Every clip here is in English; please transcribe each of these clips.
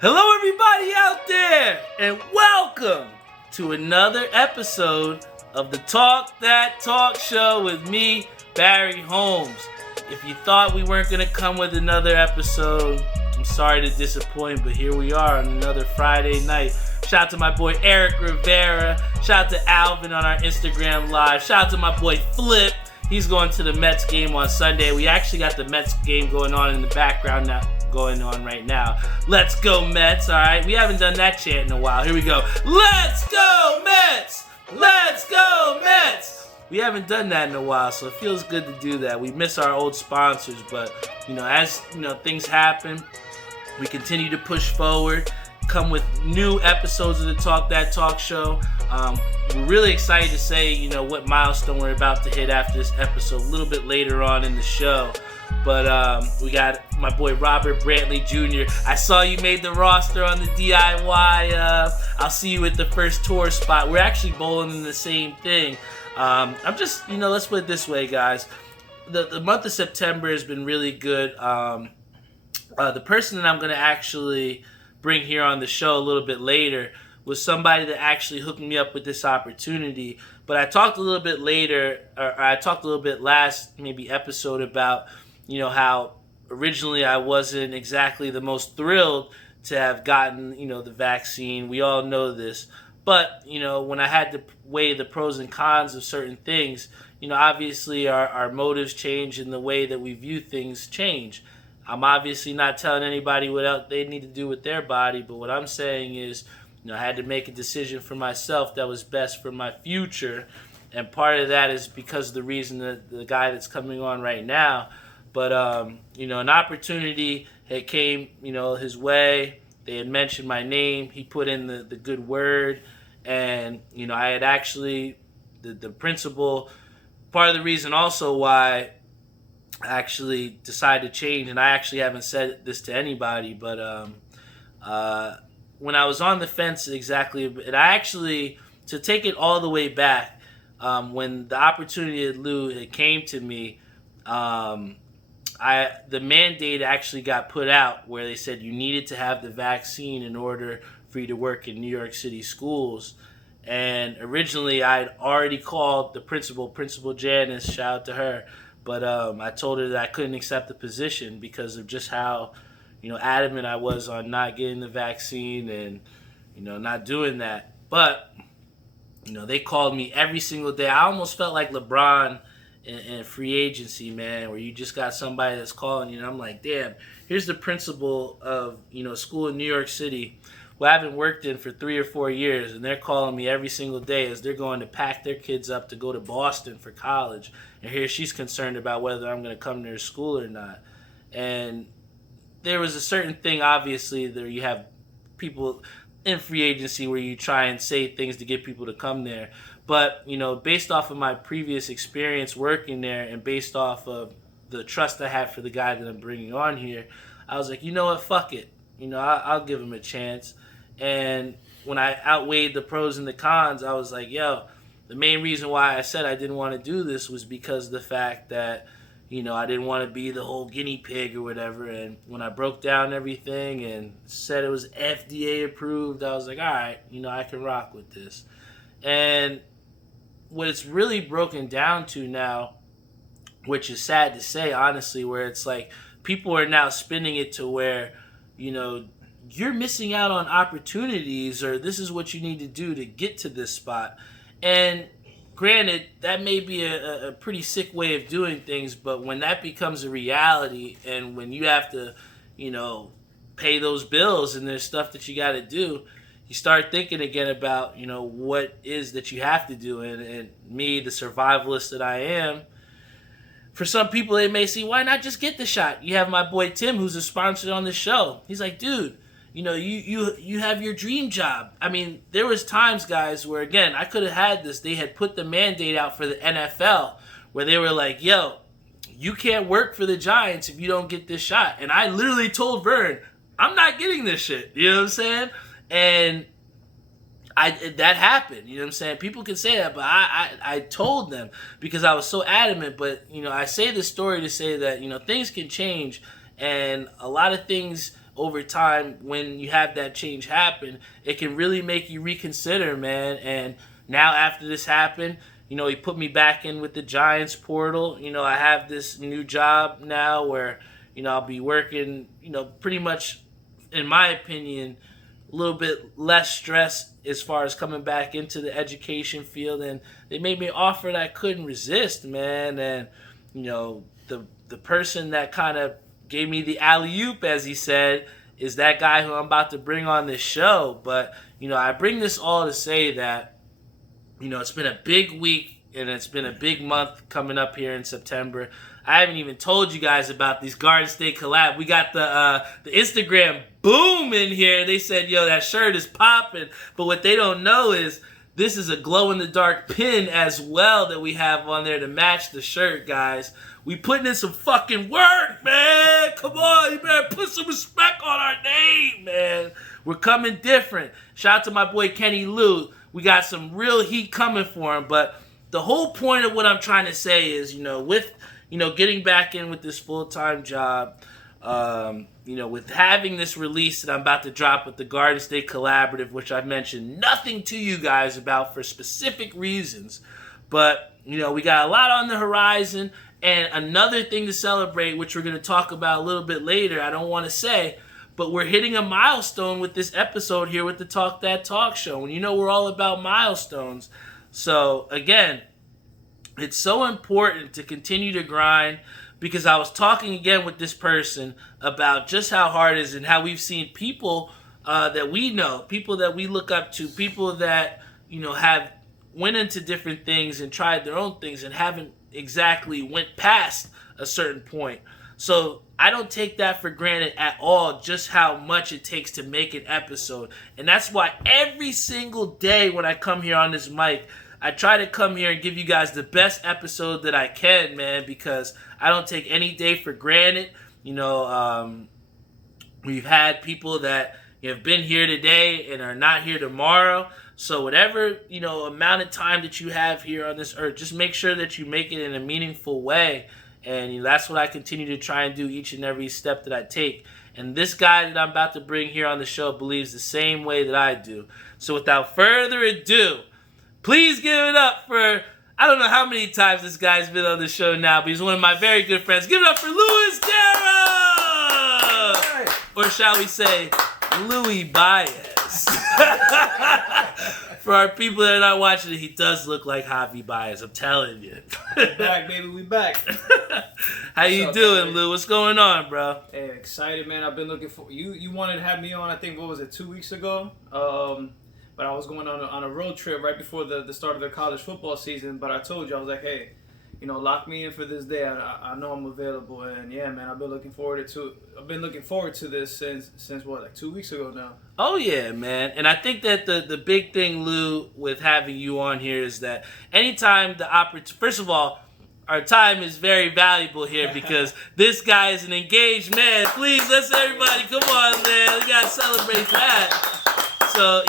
Hello, everybody out there, and welcome to another episode of the Talk That Talk Show with me, Barry Holmes. If you thought we weren't going to come with another episode, I'm sorry to disappoint, but here we are on another Friday night. Shout out to my boy Eric Rivera. Shout out to Alvin on our Instagram Live. Shout out to my boy Flip. He's going to the Mets game on Sunday. We actually got the Mets game going on in the background now. Going on right now. Let's go Mets, all right? We haven't done that chant in a while. Here we go. Let's go Mets! Let's go Mets! We haven't done that in a while, so it feels good to do that. We miss our old sponsors, but as things happen, we continue to push forward, come with new episodes of the Talk That Talk Show. We're really excited to say, what milestone we're about to hit after this episode a little bit later on in the show. But we got my boy Robert Brantley Jr. I saw you made the roster on the DIY. I'll see you at the first tour spot. We're actually bowling in the same thing. Let's put it this way, guys. The month of September has been really good. The person that I'm going to actually bring here on the show a little bit later was somebody that actually hooked me up with this opportunity. But I talked a little bit later, or I talked a little bit last maybe episode about how originally I wasn't exactly the most thrilled to have gotten, the vaccine. We all know this. But, when I had to weigh the pros and cons of certain things, obviously our motives change and the way that we view things change. I'm obviously not telling anybody what they need to do with their body, but what I'm saying is, I had to make a decision for myself that was best for my future. And part of that is because of the reason that the guy that's coming on right now. But, an opportunity had came, his way. They had mentioned my name. He put in the good word. And, I had actually, the principal, part of the reason also why I actually decided to change, and I actually haven't said this to anybody, but when I was on the fence exactly, and I actually, to take it all the way back, when the opportunity at Lou, it came to me, the mandate actually got put out where they said you needed to have the vaccine in order for you to work in New York City schools. And originally I'd already called the Principal Janice, shout out to her, but I told her that I couldn't accept the position because of just how adamant I was on not getting the vaccine and not doing that. But they called me every single day. I almost felt like LeBron in free agency, man, where you just got somebody that's calling you. And I'm like, damn, here's the principal of school in New York City who I haven't worked in for 3 or 4 years, and they're calling me every single day as they're going to pack their kids up to go to Boston for college. And here she's concerned about whether I'm going to come to her school or not. And there was a certain thing, obviously, that you have people in free agency where you try and say things to get people to come there. But, based off of my previous experience working there and based off of the trust I had for the guy that I'm bringing on here, I was like, you know what, fuck it. I'll give him a chance. And when I outweighed the pros and the cons, I was like, yo, the main reason why I said I didn't want to do this was because of the fact that, I didn't want to be the whole guinea pig or whatever. And when I broke down everything and said it was FDA approved, I was like, all right, I can rock with this. And what it's really broken down to now, which is sad to say, honestly, where it's like people are now spinning it to where, you're missing out on opportunities, or this is what you need to do to get to this spot. And granted, that may be a pretty sick way of doing things, but when that becomes a reality and when you have to, pay those bills and there's stuff that you got to do, you start thinking again about, what is that you have to do. And me, the survivalist that I am, for some people, they may say, why not just get the shot? You have my boy Tim, who's a sponsor on the show. He's like, dude, you have your dream job. I mean, there was times, guys, where, again, I could have had this. They had put the mandate out for the NFL where they were like, yo, you can't work for the Giants if you don't get this shot. And I literally told Vern, I'm not getting this shit. You know what I'm saying? And that happened. You know what I'm saying? People can say that, but I told them because I was so adamant. But, I say this story to say that, things can change. And a lot of things over time, when you have that change happen, it can really make you reconsider, man. And now after this happened, he put me back in with the Giants portal. I have this new job now where, I'll be working, pretty much, in my opinion, a little bit less stress as far as coming back into the education field. And they made me an offer that I couldn't resist, man. And, the person that kind of gave me the alley-oop, as he said, is that guy who I'm about to bring on this show. But, I bring this all to say that, it's been a big week and it's been a big month coming up here in September. I haven't even told you guys about these Garden State collab. We got the Instagram boom in here. They said, yo, that shirt is popping. But what they don't know is this is a glow-in-the-dark pin as well that we have on there to match the shirt, guys. We putting in some fucking work, man. Come on, you better put some respect on our name, man. We're coming different. Shout out to my boy Kenny Lou. We got some real heat coming for him. But the whole point of what I'm trying to say is, with getting back in with this full-time job, with having this release that I'm about to drop with the Garden State Collaborative, which I've mentioned nothing to you guys about for specific reasons. But, we got a lot on the horizon. And another thing to celebrate, which we're going to talk about a little bit later, I don't want to say, but we're hitting a milestone with this episode here with the Talk That Talk show. And we're all about milestones. So, again, it's so important to continue to grind, because I was talking again with this person about just how hard it is and how we've seen people that we know, people that we look up to, people that, have went into different things and tried their own things and haven't exactly went past a certain point. So I don't take that for granted at all, just how much it takes to make an episode. And that's why every single day when I come here on this mic, I try to come here and give you guys the best episode that I can, man, because I don't take any day for granted. We've had people that have been here today and are not here tomorrow. So whatever, amount of time that you have here on this earth, just make sure that you make it in a meaningful way. And that's what I continue to try and do each and every step that I take. And this guy that I'm about to bring here on the show believes the same way that I do. So without further ado, please give it up for, I don't know how many times this guy's been on the show now, but he's one of my very good friends. Give it up for Louis Guerra! Or shall we say, Louis Baez. For our people that are not watching it, he does look like Javi Baez, I'm telling you. We back, baby, we back. How you doing, Lou? What's going on, bro? Hey, excited, man. I've been looking for you. You wanted to have me on, I think, what was it, 2 weeks ago? But I was going on a road trip right before the start of the college football season. But I told you, I was like, hey, lock me in for this day. I know I'm available, and yeah, man, I've been looking forward to this since what, like 2 weeks ago now. Oh yeah, man. And I think that the big thing, Lou, with having you on here is that anytime the opportunity, first of all, our time is very valuable here because this guy is an engaged man. Please, let's everybody, come on, man. We gotta celebrate that. So,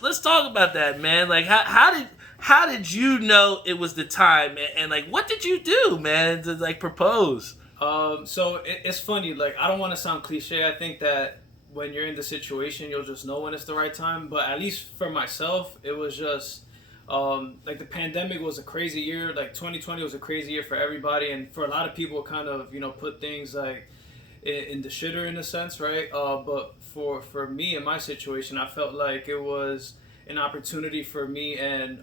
let's talk about that, man. Like, how did you know it was the time, and like, what did you do, man, to like propose? So it's funny. Like, I don't want to sound cliche. I think that when you're in the situation, you'll just know when it's the right time. But at least for myself, it was just like the pandemic was a crazy year. Like 2020 was a crazy year for everybody, and for a lot of people, kind of put things like in the shitter in a sense, right? But for me in my situation, I felt like it was an opportunity for me and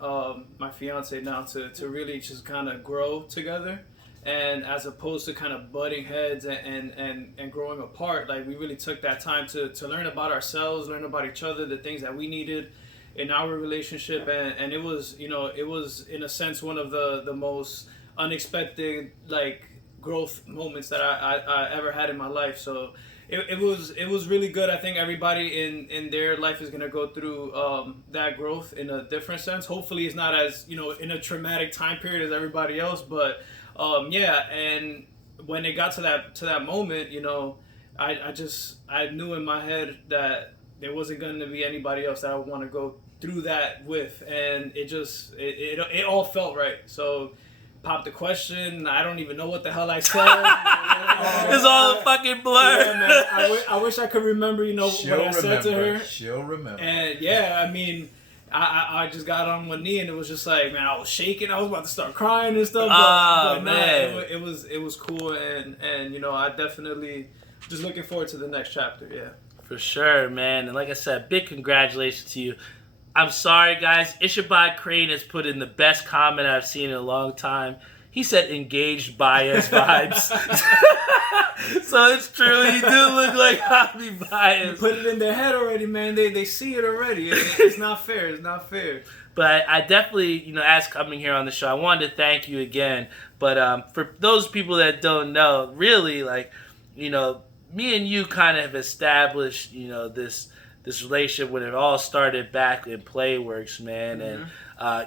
my fiance now to really just kind of grow together, and as opposed to kind of butting heads and growing apart, like we really took that time to learn about ourselves, learn about each other, the things that we needed in our relationship, and it was it was in a sense one of the most unexpected like growth moments that I ever had in my life. So it was really good. I think everybody in their life is gonna go through that growth in a different sense. Hopefully, it's not as in a traumatic time period as everybody else. But yeah, and when it got to that moment, I knew in my head that there wasn't going to be anybody else that I would want to go through that with, and it all felt right. So popped the question. I don't even know what the hell I said. It's all a fucking blur. Yeah, man. I wish I could remember, what I said to her. She'll remember. And yeah, I mean, I just got on one knee and it was just like, man, I was shaking. I was about to start crying and stuff. But man, no, it was cool, and I definitely just looking forward to the next chapter. Yeah, for sure, man. And like I said, big congratulations to you. I'm sorry, guys. Ishabad Crane has put in the best comment I've seen in a long time. He said engaged bias vibes. So it's true. You do look like Hobby Bias. You put it in their head already, man. They see it already. It's not fair. It's not fair. But I definitely, as coming here on the show, I wanted to thank you again. But for those people that don't know, really, me and you kind of have established, this relationship when it all started back in Playworks, man. Mm-hmm.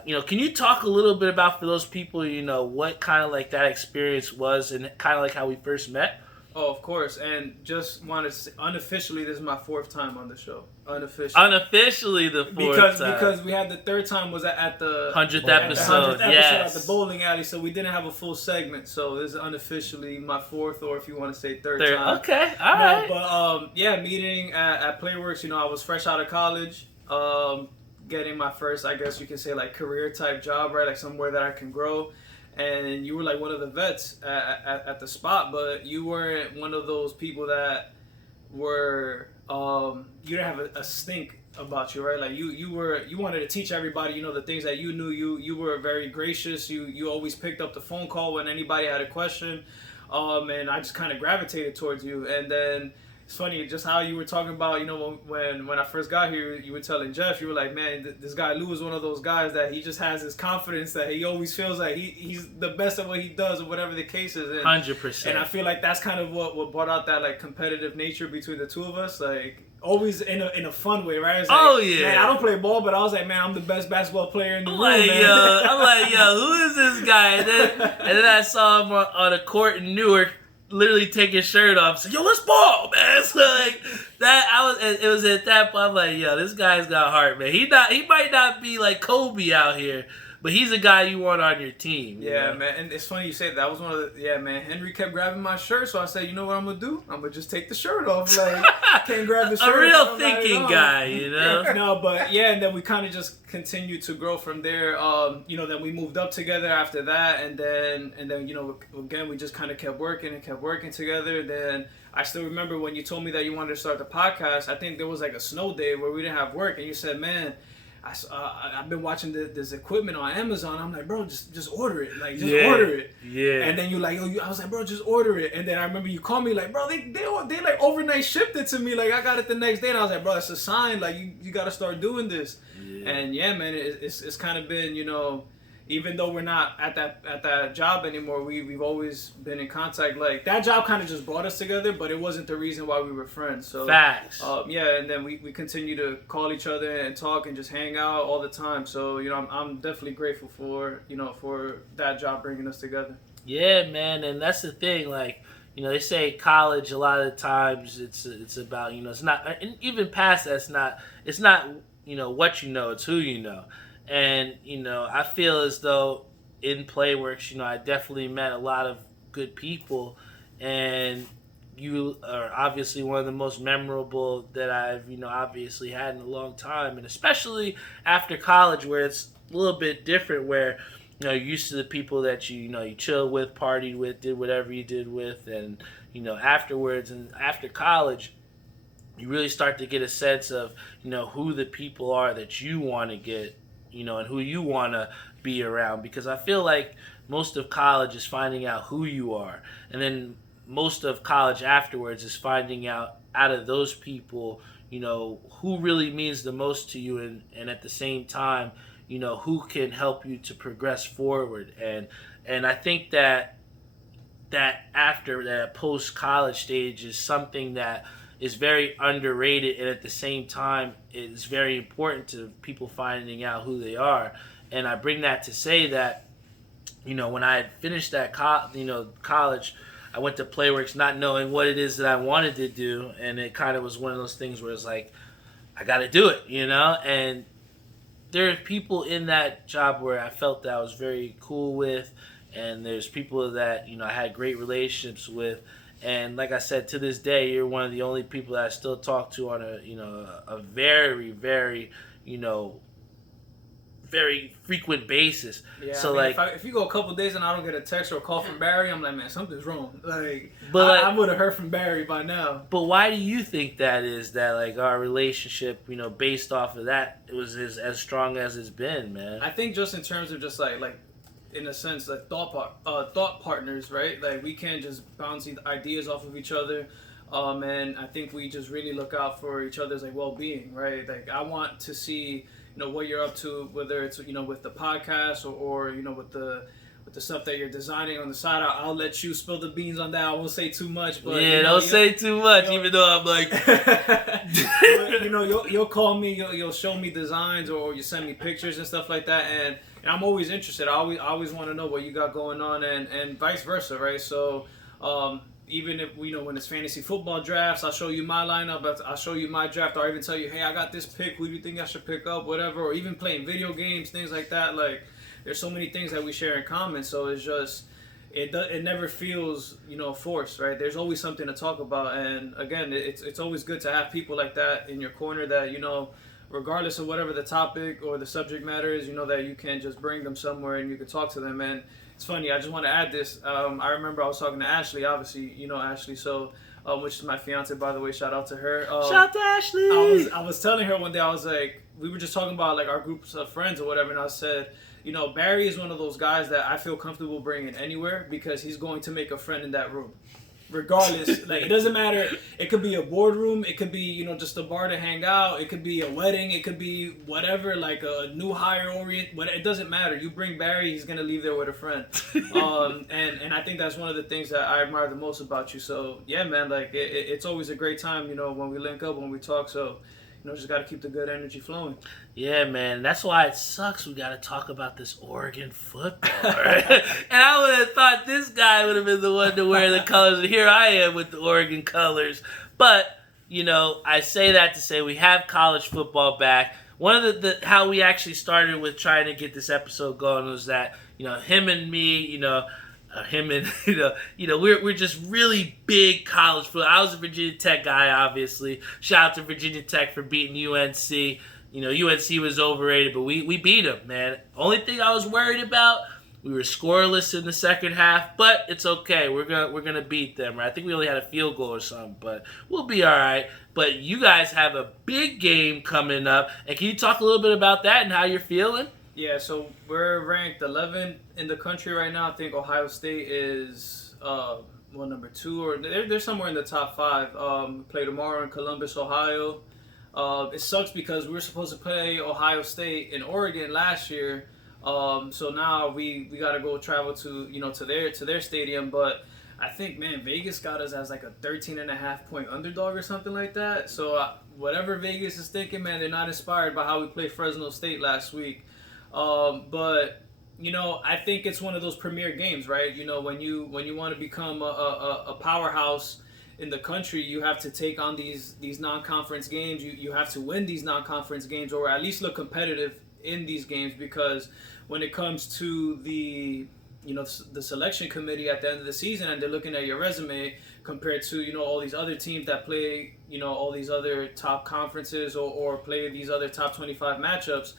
And, can you talk a little bit about, for those people, what kind of like that experience was and kind of like how we first met? Oh, of course. And just wanted to say, unofficially, this is my 4th time on the show. Unofficially the 4th time. Because we had the 3rd time was at the 100th episode. Yes. At the bowling alley, so we didn't have a full segment. So this is unofficially my 4th, or if you want to say 3rd time. Okay, all right. But meeting at Playworks. I was fresh out of college, getting my first, I guess you can say, like career type job, right? Like somewhere that I can grow. And you were like one of the vets at the spot, but you weren't one of those people that were you didn't have a stink about you, right? Like you wanted to teach everybody, the things that you knew. You were very gracious. You always picked up the phone call when anybody had a question, and I just kind of gravitated towards you. And then it's funny just how you were talking about, when I first got here, you were telling Jeff, you were like, man, this guy Lou is one of those guys that he just has this confidence that he always feels like he's the best at what he does, or whatever the case is. And, 100%. And I feel like that's kind of what brought out that like competitive nature between the two of us, like always in a fun way, right? It's like, yeah. Man, I don't play ball, but I was like, man, I'm the best basketball player in the room, man. I'm like, who is this guy? And then I saw him on a court in Newark, literally take his shirt off, say, yo, let's ball, man. So like that, it was at that point, I'm like, yo, this guy's got heart, man. He might not be like Kobe out here, but he's a guy you want on your team. Yeah, man. And it's funny you say that was one of the, man, Henry kept grabbing my shirt, so I said, you know what I'm gonna do? I'm gonna just take the shirt off. Like, can't grab the shirt. A real thinking guy, No, but yeah, and then we kind of just continued to grow from there. Then we moved up together after that, and then again we just kind of kept working together. Then I still remember when you told me that you wanted to start the podcast. I think there was like a snow day where we didn't have work, and you said, man, I've been watching this equipment on Amazon. I'm like, bro, just order it. Like, just order it. Yeah. And then you like, I was like, bro, just order it. And then I remember you called me like, bro, they like overnight shipped it to me. Like, I got it the next day. And I was like, bro, it's a sign. Like, you got to start doing this. Yeah. And yeah, man, it's kind of been, even though we're not at that job anymore, we've always been in contact. Like, that job kind of just brought us together, but it wasn't the reason why we were friends. So facts. And then we continue to call each other and talk and just hang out all the time. So I'm definitely grateful for that job bringing us together. Yeah, man, and that's the thing. Like, they say college a lot of the times it's about it's not, and even past that, it's not what you know, it's who you know. And, I feel as though in Playworks, I definitely met a lot of good people. And you are obviously one of the most memorable that I've, obviously had in a long time. And especially after college, where it's a little bit different, where, you're used to the people that you chill with, partied with, did whatever you did with. And, afterwards and after college, you really start to get a sense of, who the people are that you want to get, and who you want to be around. Because I feel like most of college is finding out who you are. And then most of college afterwards is finding out of those people, who really means the most to you. And at the same time, who can help you to progress forward. And I think that after that post-college stage is something that is very underrated, and at the same time is very important to people finding out who they are. And I bring that to say that, when I had finished that college, I went to Playworks not knowing what it is that I wanted to do, and it kind of was one of those things where it's like, I got to do it, and there are people in that job where I felt that I was very cool with, and there's people that I had great relationships with, and like I said, to this day, you're one of the only people that I still talk to on a very, very very frequent basis. Yeah, so if you go a couple days and I don't get a text or a call from Barry, I'm like, man, something's wrong. I would have heard from Barry by now. But why do you think that is? That our relationship, based off of that, it was as strong as it's been, man. I think just in terms of just like in a sense, like thought partners, right? Like we can't just bounce ideas off of each other. And I think we just really look out for each other's well-being, right? Like I want to see what you're up to, whether it's with the podcast or with the stuff that you're designing on the side. I'll let you spill the beans on that. I won't say too much, but don't say too much, even though I'm like, you'll call me, you'll show me designs, or you send me pictures and stuff like that, and I'm always interested. I always want to know what you got going on, and vice versa, right? So. Even if when it's fantasy football drafts, I'll show you my lineup. I'll show you my draft. I'll even tell you, hey, I got this pick. Who do you think I should pick up? Whatever. Or even playing video games, things like that. Like, there's so many things that we share in common. So it's just, it never feels forced, right? There's always something to talk about. And again, it's always good to have people like that in your corner that regardless of whatever the topic or the subject matter is, that you can just bring them somewhere and you can talk to them. And it's funny, I just want to add this. I remember I was talking to Ashley, obviously, Ashley, so which is my fiance, by the way. Shout out to her. Shout out to Ashley. I was telling her one day, I was like, we were just talking about our groups of friends or whatever, and I said, Barry is one of those guys that I feel comfortable bringing anywhere because he's going to make a friend in that room. Regardless, it doesn't matter. It could be a boardroom. It could be, just a bar to hang out. It could be a wedding. It could be whatever, like a new hire orient. But it doesn't matter. You bring Barry, he's gonna leave there with a friend. And I think that's one of the things that I admire the most about you. So yeah, man, it's always a great time, when we link up, when we talk. So. Just got to keep the good energy flowing. Yeah, man. That's why it sucks. We got to talk about this Oregon football, right? And I would have thought this guy would have been the one to wear the colors. And here I am with the Oregon colors. But, I say that to say we have college football back. One of the how we actually started with trying to get this episode going was that, him and me, him and we're just really big college football. I was a Virginia Tech guy, obviously. Shout out to Virginia Tech for beating UNC. UNC was overrated, but we beat them, man. Only thing I was worried about, we were scoreless in the second half, but it's okay. We're gonna beat them. Right? I think we only had a field goal or something, but we'll be all right. But you guys have a big game coming up, and can you talk a little bit about that and how you're feeling? Yeah, so we're ranked 11th in the country right now. I think Ohio State is number 2, or they're somewhere in the top 5. We play tomorrow in Columbus, Ohio. It sucks because we were supposed to play Ohio State in Oregon last year. So now we got to go travel to to their stadium. But I think, man, Vegas got us as a 13.5-point underdog or something like that. So whatever Vegas is thinking, man, they're not inspired by how we played Fresno State last week. But I think it's one of those premier games, right? When you want to become a powerhouse in the country, you have to take on these non-conference games. You have to win these non-conference games, or at least look competitive in these games, because when it comes to the selection committee at the end of the season, and they're looking at your resume compared to all these other teams that play all these other top conferences or play these other top 25 matchups,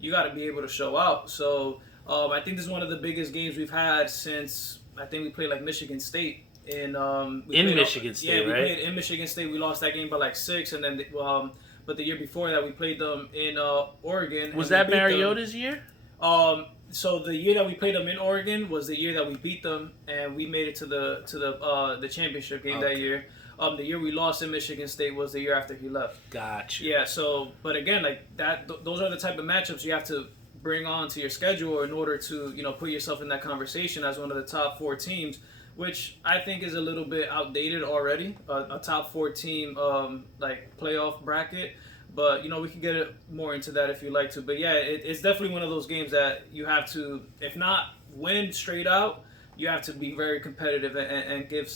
you got to be able to show out. So I think this is one of the biggest games we've had since I think we played Michigan State Michigan State. Yeah, we right? played in Michigan State. We lost that game by 6, and then but the year before that we played them in Oregon. Was that Mariota's year? So the year that we played them in Oregon was the year that we beat them, and we made it to the championship game that year. The year we lost in Michigan State was the year after he left. Gotcha. Yeah. So, but again, those are the type of matchups you have to bring on to your schedule in order to put yourself in that conversation as one of the top 4 teams, which I think is a little bit outdated already. A top 4 team playoff bracket. But, we can get more into that if you like to. But, yeah, it's definitely one of those games that you have to, if not win straight out, you have to be very competitive and give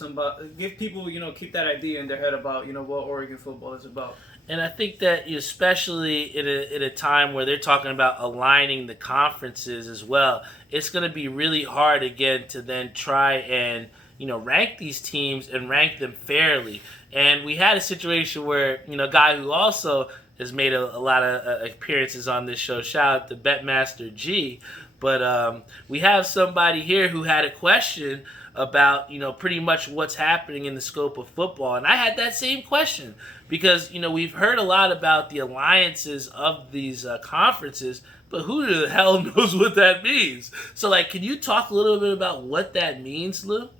people, keep that idea in their head about, what Oregon football is about. And I think that especially in a time where they're talking about aligning the conferences as well, it's going to be really hard again to then try and rank these teams and rank them fairly. And we had a situation where a guy who also has made a lot of appearances on this show. Shout out to Betmaster G. But we have somebody here who had a question about pretty much what's happening in the scope of football, and I had that same question because we've heard a lot about the alliances of these conferences, but who the hell knows what that means? So can you talk a little bit about what that means, Lou?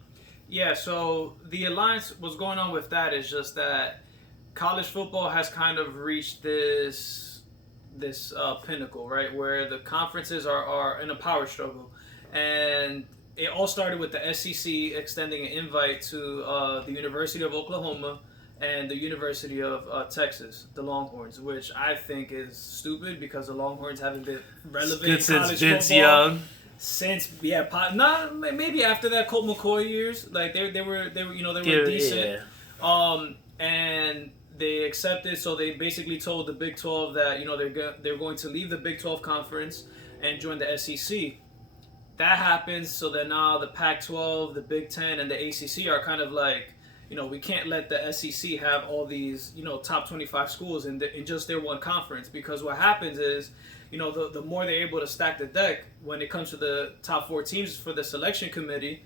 Yeah, so the alliance, what's going on with that is just that college football has kind of reached this pinnacle, right, where the conferences are in a power struggle, and it all started with the SEC extending an invite to the University of Oklahoma and the University of Texas, the Longhorns, which I think is stupid because the Longhorns haven't been relevant in college Vince football Young. Since not maybe after that Colt McCoy years, like they were decent, and they accepted. So they basically told the Big 12 that they're going to leave the Big 12 conference and join the SEC. That happens, so then now the Pac-12, the Big 10, and the ACC are kind of like, we can't let the SEC have all these, top 25 schools in just their one conference, because what happens is, the more they're able to stack the deck when it comes to the top 4 teams for the selection committee,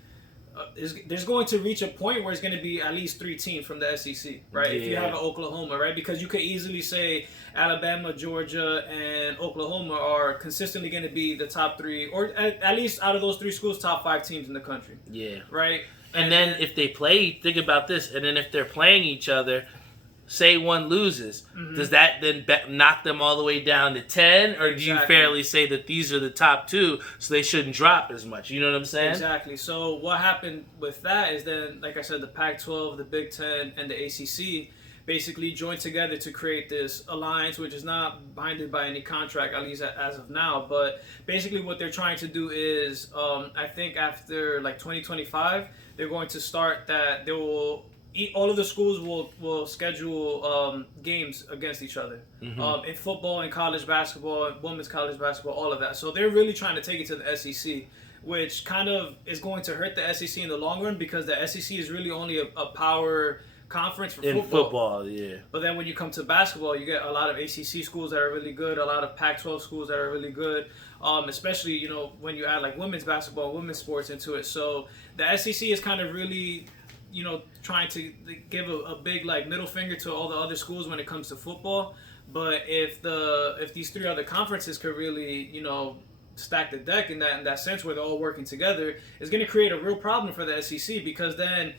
there's going to reach a point where it's going to be at least 3 teams from the SEC, right? Yeah. If you have an Oklahoma, right? Because you could easily say Alabama, Georgia, and Oklahoma are consistently going to be the top 3, or at least out of those 3 schools, top 5 teams in the country. Yeah. Right? And then if they play, think about this, and then if they're playing each other, say one loses, does that then knock them all the way down to 10? Or do you fairly say that these are the top 2, so they shouldn't drop as much? You know what I'm saying? Exactly. So what happened with that is then, like I said, the Pac-12, the Big 10, and the ACC basically joined together to create this alliance, which is not binded by any contract, at least as of now. But basically what they're trying to do is, I think after 2025, they're going to start that they will... all of the schools will schedule games against each other in football and college basketball, women's college basketball, all of that. So they're really trying to take it to the SEC, which kind of is going to hurt the SEC in the long run because the SEC is really only a power conference for football. In football, yeah. But then when you come to basketball, you get a lot of ACC schools that are really good, a lot of Pac-12 schools that are really good, especially when you add women's basketball, women's sports into it. So the SEC is kind of really trying to give a big middle finger to all the other schools when it comes to football. But if these 3 other conferences could really stack the deck in that sense where they're all working together, it's going to create a real problem for the SEC, because then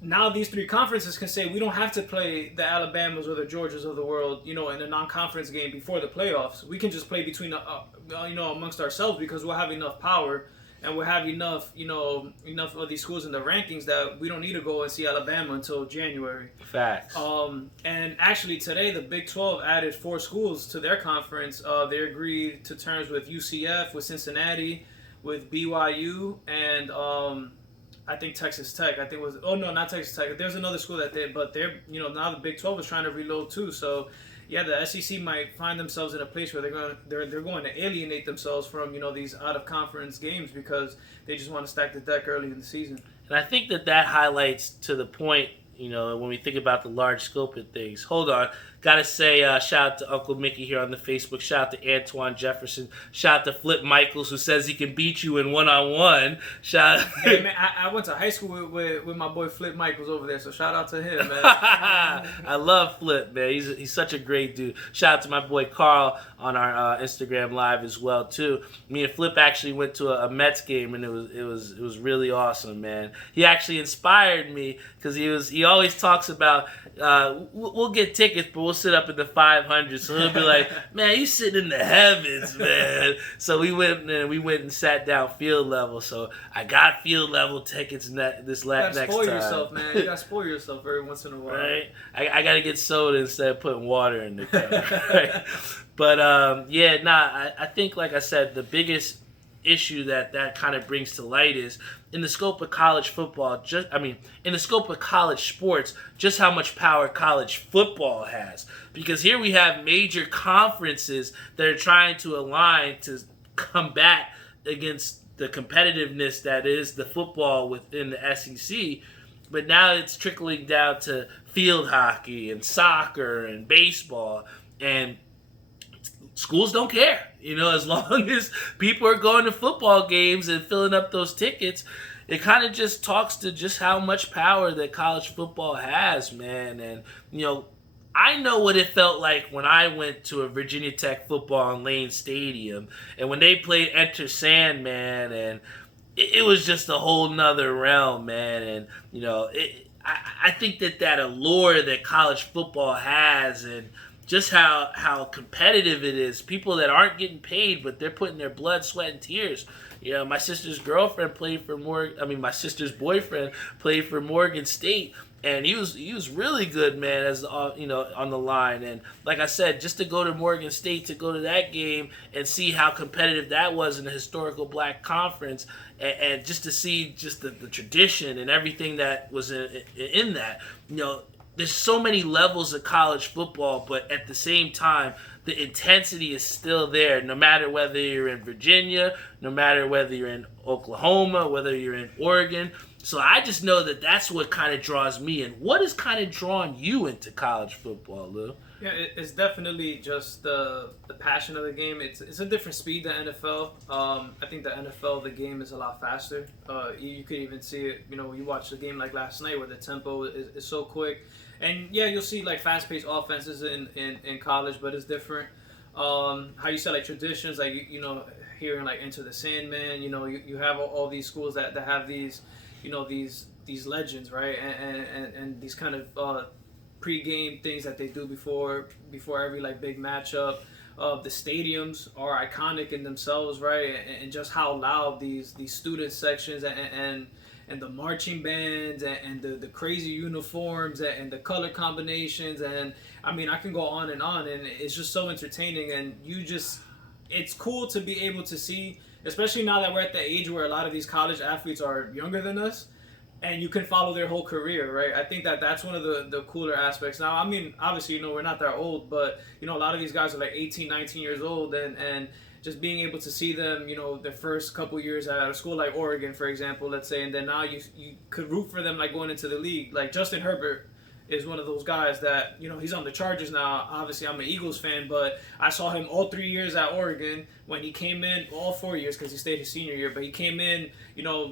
now these 3 conferences can say we don't have to play the Alabamas or the Georgias of the world in a non-conference game before the playoffs. We can just play between amongst ourselves because we'll have enough power. And we'll have enough of these schools in the rankings that we don't need to go and see Alabama until January. Facts. And actually today, the Big 12 added 4 schools to their conference. They agreed to terms with UCF, with Cincinnati, with BYU, and I think Texas Tech. Not Texas Tech. There's another school that they're now the Big 12 is trying to reload too. So. Yeah, the SEC might find themselves in a place where they're going to alienate themselves from these out of conference games because they just want to stack the deck early in the season. And I think that highlights to the point when we think about the large scope of things. Hold on. Got to say shout out to Uncle Mickey here on the Facebook. Shout out to Antoine Jefferson. Shout out to Flip Michaels, who says he can beat you in one-on-one. Shout out. Hey, man, I went to high school with my boy Flip Michaels over there, so shout out to him, man. I love Flip, man. He's such a great dude. Shout out to my boy Carl on our Instagram Live as well, too. Me and Flip actually went to a Mets game, and it was really awesome, man. He actually inspired me because he always talks about we'll get tickets, but we'll sit up in the 500. So he'll be like, man, you sitting in the heavens, man. So we went and sat down field level. So I got field level tickets next time. You gotta spoil yourself, man. You gotta spoil yourself every once in a while. Right? I gotta get soda instead of putting water in the cup. Right? But I think, like I said, the biggest issue that kind of brings to light is in the scope of college football, in the scope of college sports, just how much power college football has. Because here we have major conferences that are trying to align to combat against the competitiveness that is the football within the SEC. But now it's trickling down to field hockey and soccer and baseball, and schools don't care. As long as people are going to football games and filling up those tickets, it kind of just talks to just how much power that college football has, man. And, I know what it felt like when I went to a Virginia Tech football in Lane Stadium, and when they played Enter Sandman, and it was just a whole nother realm, man. And, I think that allure that college football has, and just how competitive it is. People that aren't getting paid, but they're putting their blood, sweat, and tears. My sister's girlfriend played for my sister's boyfriend played for Morgan State, and he was really good, man, as on the line. And like I said, just to go to Morgan State, to go to that game and see how competitive that was in the historical Black Conference, and just to see just the tradition and everything that was in that, there's so many levels of college football, but at the same time, the intensity is still there, no matter whether you're in Virginia, no matter whether you're in Oklahoma, whether you're in Oregon. So I just know that that's what kind of draws me in. What has kind of drawn you into college football, Lou? Yeah, it's definitely just the passion of the game. It's a different speed than NFL. I think the NFL, the game is a lot faster. You could even see it, you watch the game like last night where the tempo is so quick. And yeah, you'll see like fast-paced offenses in college, but it's different. How you said like traditions, like hearing like Enter the Sandman. You have all these schools that have these, these legends, right? And these kind of pre-game things that they do before every like big matchup. The stadiums are iconic in themselves, right? And just how loud these student sections and the marching bands and the crazy uniforms and the color combinations, and I mean I can go on, and it's just so entertaining. And it's cool to be able to see, especially now that we're at the age where a lot of these college athletes are younger than us, and you can follow their whole career, right? I think that's one of the cooler aspects. Now, I mean, obviously, we're not that old, but a lot of these guys are like 18, 19 years old, and just being able to see them, their first couple years at a school like Oregon, for example, let's say, and then now you could root for them like going into the league. Like Justin Herbert is one of those guys that, he's on the Chargers now. Obviously, I'm an Eagles fan, but I saw him all 3 years at Oregon when he came in, all 4 years because he stayed his senior year, but he came in,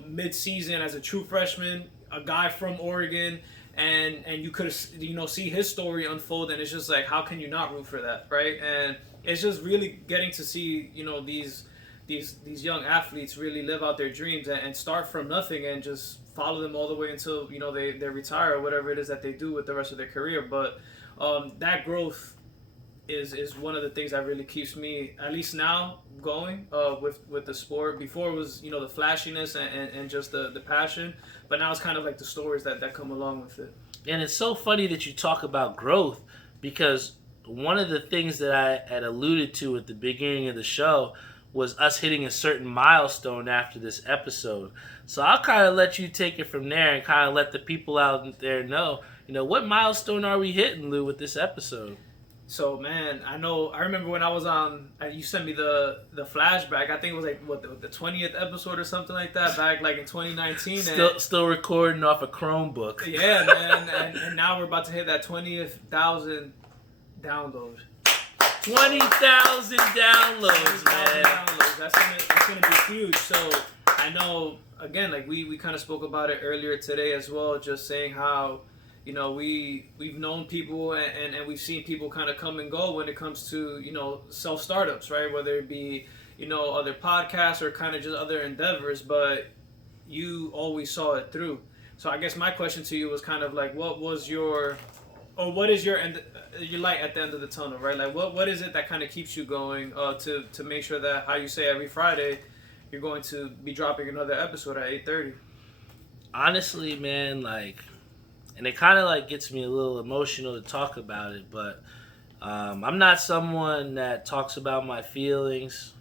mid-season as a true freshman, a guy from Oregon, and you could see his story unfold, and it's just like, how can you not root for that, right? And it's just really getting to see, these young athletes really live out their dreams and start from nothing and just follow them all the way until, they retire or whatever it is that they do with the rest of their career. But that growth is one of the things that really keeps me, at least now, going with the sport. Before it was, the flashiness and just the passion, but now it's kind of like the stories that come along with it. And it's so funny that you talk about growth, because one of the things that I had alluded to at the beginning of the show was us hitting a certain milestone after this episode. So I'll kind of let you take it from there and kind of let the people out there know, what milestone are we hitting, Lou, with this episode? So, man, I remember when I was on, you sent me the flashback. I think it was like, the 20th episode or something like that, back like in 2019. Still recording off a Chromebook. Yeah, man. and now we're about to hit that 20,000 downloads. 20,000 downloads, man. Downloads. That's gonna be huge. So I know, again, like we kind of spoke about it earlier today as well, just saying how, we've known people and we've seen people kind of come and go when it comes to, self startups, right? Whether it be, other podcasts or kind of just other endeavors, but you always saw it through. So I guess my question to you was kind of like, what is your light at the end of the tunnel, right? Like what is it that kind of keeps you going to make sure that, how you say, every Friday you're going to be dropping another episode at 8:30? Honestly, man, like, and it kind of like gets me a little emotional to talk about it, but I'm not someone that talks about my feelings.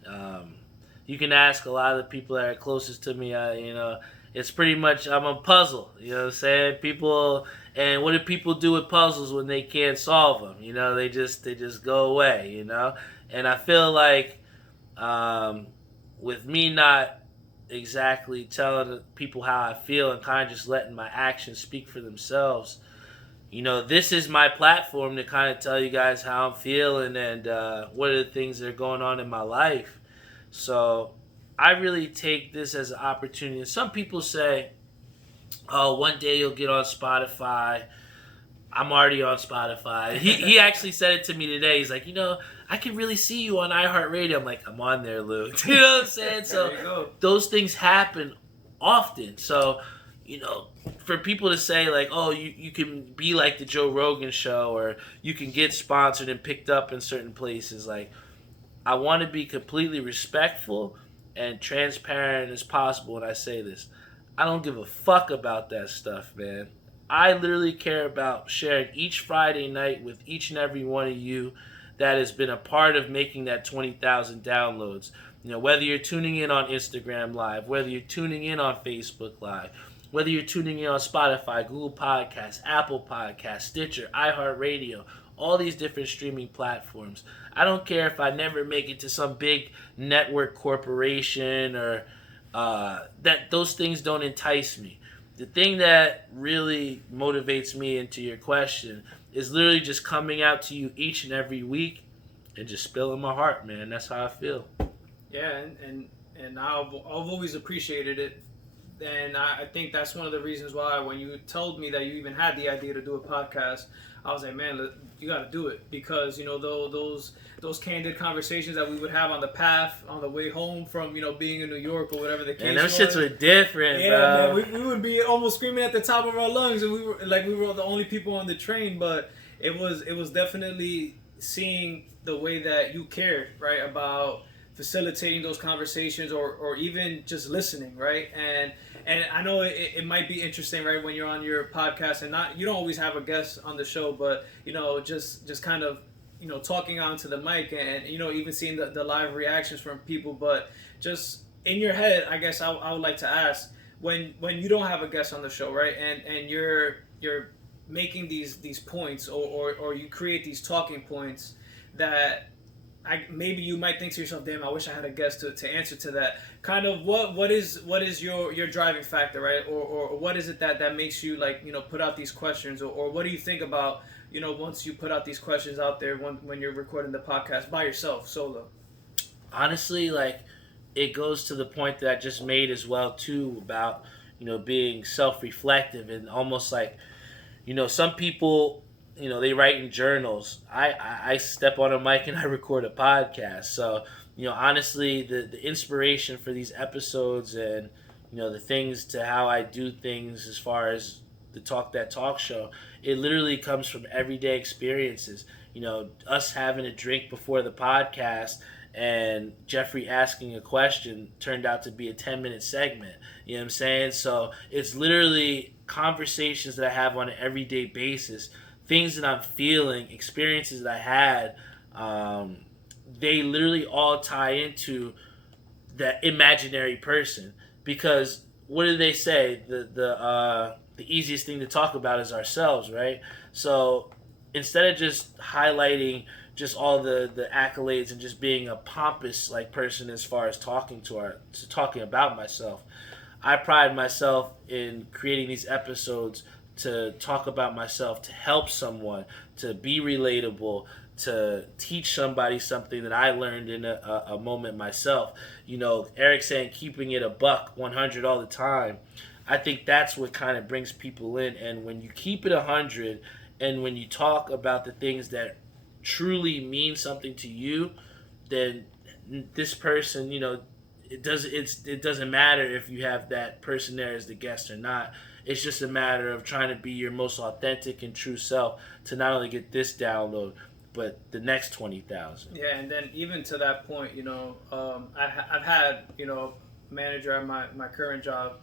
you can ask a lot of the people that are closest to me. It's pretty much I'm a puzzle. You know what I'm saying? People, and what do people do with puzzles when they can't solve them? They just go away. And I feel like with me not exactly telling people how I feel and kind of just letting my actions speak for themselves. This is my platform to kind of tell you guys how I'm feeling and what are the things that are going on in my life. So I really take this as an opportunity. And some people say, oh, one day you'll get on Spotify. I'm already on Spotify. He actually said it to me today. He's like, I can really see you on iHeartRadio. I'm like, I'm on there, Luke. You know what I'm saying? So those things happen often. So, for people to say like, oh, you can be like the Joe Rogan show or you can get sponsored and picked up in certain places. Like, I want to be completely respectful and transparent as possible when I say this. I don't give a fuck about that stuff, man. I literally care about sharing each Friday night with each and every one of you that has been a part of making that 20,000 downloads. Whether you're tuning in on Instagram Live, whether you're tuning in on Facebook Live, whether you're tuning in on Spotify, Google Podcasts, Apple Podcasts, Stitcher, iHeartRadio, all these different streaming platforms. I don't care if I never make it to some big network corporation or that those things don't entice me. The thing that really motivates me into your question is literally just coming out to you each and every week and just spilling my heart, man. That's how I feel. Yeah, and I've always appreciated it. And I think that's one of the reasons why when you told me that you even had the idea to do a podcast, I was like, man, you got to do it. Because, those candid conversations that we would have on the path, on the way home from, being in New York or whatever the case was. And those shits were different, yeah, bro. Man, we would be almost screaming at the top of our lungs. And we were the only people on the train. But it was definitely seeing the way that you cared, right, about facilitating those conversations or even just listening, right? And I know it might be interesting, right, when you're on your podcast and you don't always have a guest on the show, but just kind of talking onto the mic and even seeing the live reactions from people. But just in your head, I guess I would like to ask, when you don't have a guest on the show, right, and you're making these points or you create these talking points that maybe you might think to yourself, damn, I wish I had a guest to answer to that. Kind of what is your driving factor, right? Or what is it that makes you put out these questions, or what do you think about once you put out these questions out there when you're recording the podcast by yourself, solo? Honestly, it goes to the point that I just made as well too about being self-reflective and almost some people. They write in journals. I step on a mic and I record a podcast. So, honestly, the inspiration for these episodes and, the things to how I do things as far as the Talk That Talk show, it literally comes from everyday experiences. Us having a drink before the podcast and Jeffrey asking a question turned out to be a 10-minute segment. You know what I'm saying? So it's literally conversations that I have on an everyday basis. Things that I'm feeling, experiences that I had, they literally all tie into that imaginary person. Because what do they say? The easiest thing to talk about is ourselves, right? So instead of just highlighting just all the accolades and just being a pompous person as far as talking about myself, I pride myself in creating these episodes to talk about myself, to help someone, to be relatable, to teach somebody something that I learned in a moment myself. Eric saying keeping it a buck, 100 all the time. I think that's what kind of brings people in. And when you keep it 100 and when you talk about the things that truly mean something to you, then this person, it doesn't matter if you have that person there as the guest or not. It's just a matter of trying to be your most authentic and true self to not only get this download, but the next 20,000. Yeah, and then even to that point, I've had, manager at my current job,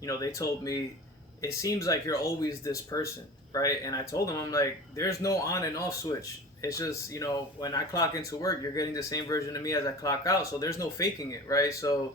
they told me, it seems like you're always this person, right? And I told them, I'm like, there's no on and off switch. It's just, you know, when I clock into work, you're getting the same version of me as I clock out. So there's no faking it, right? So,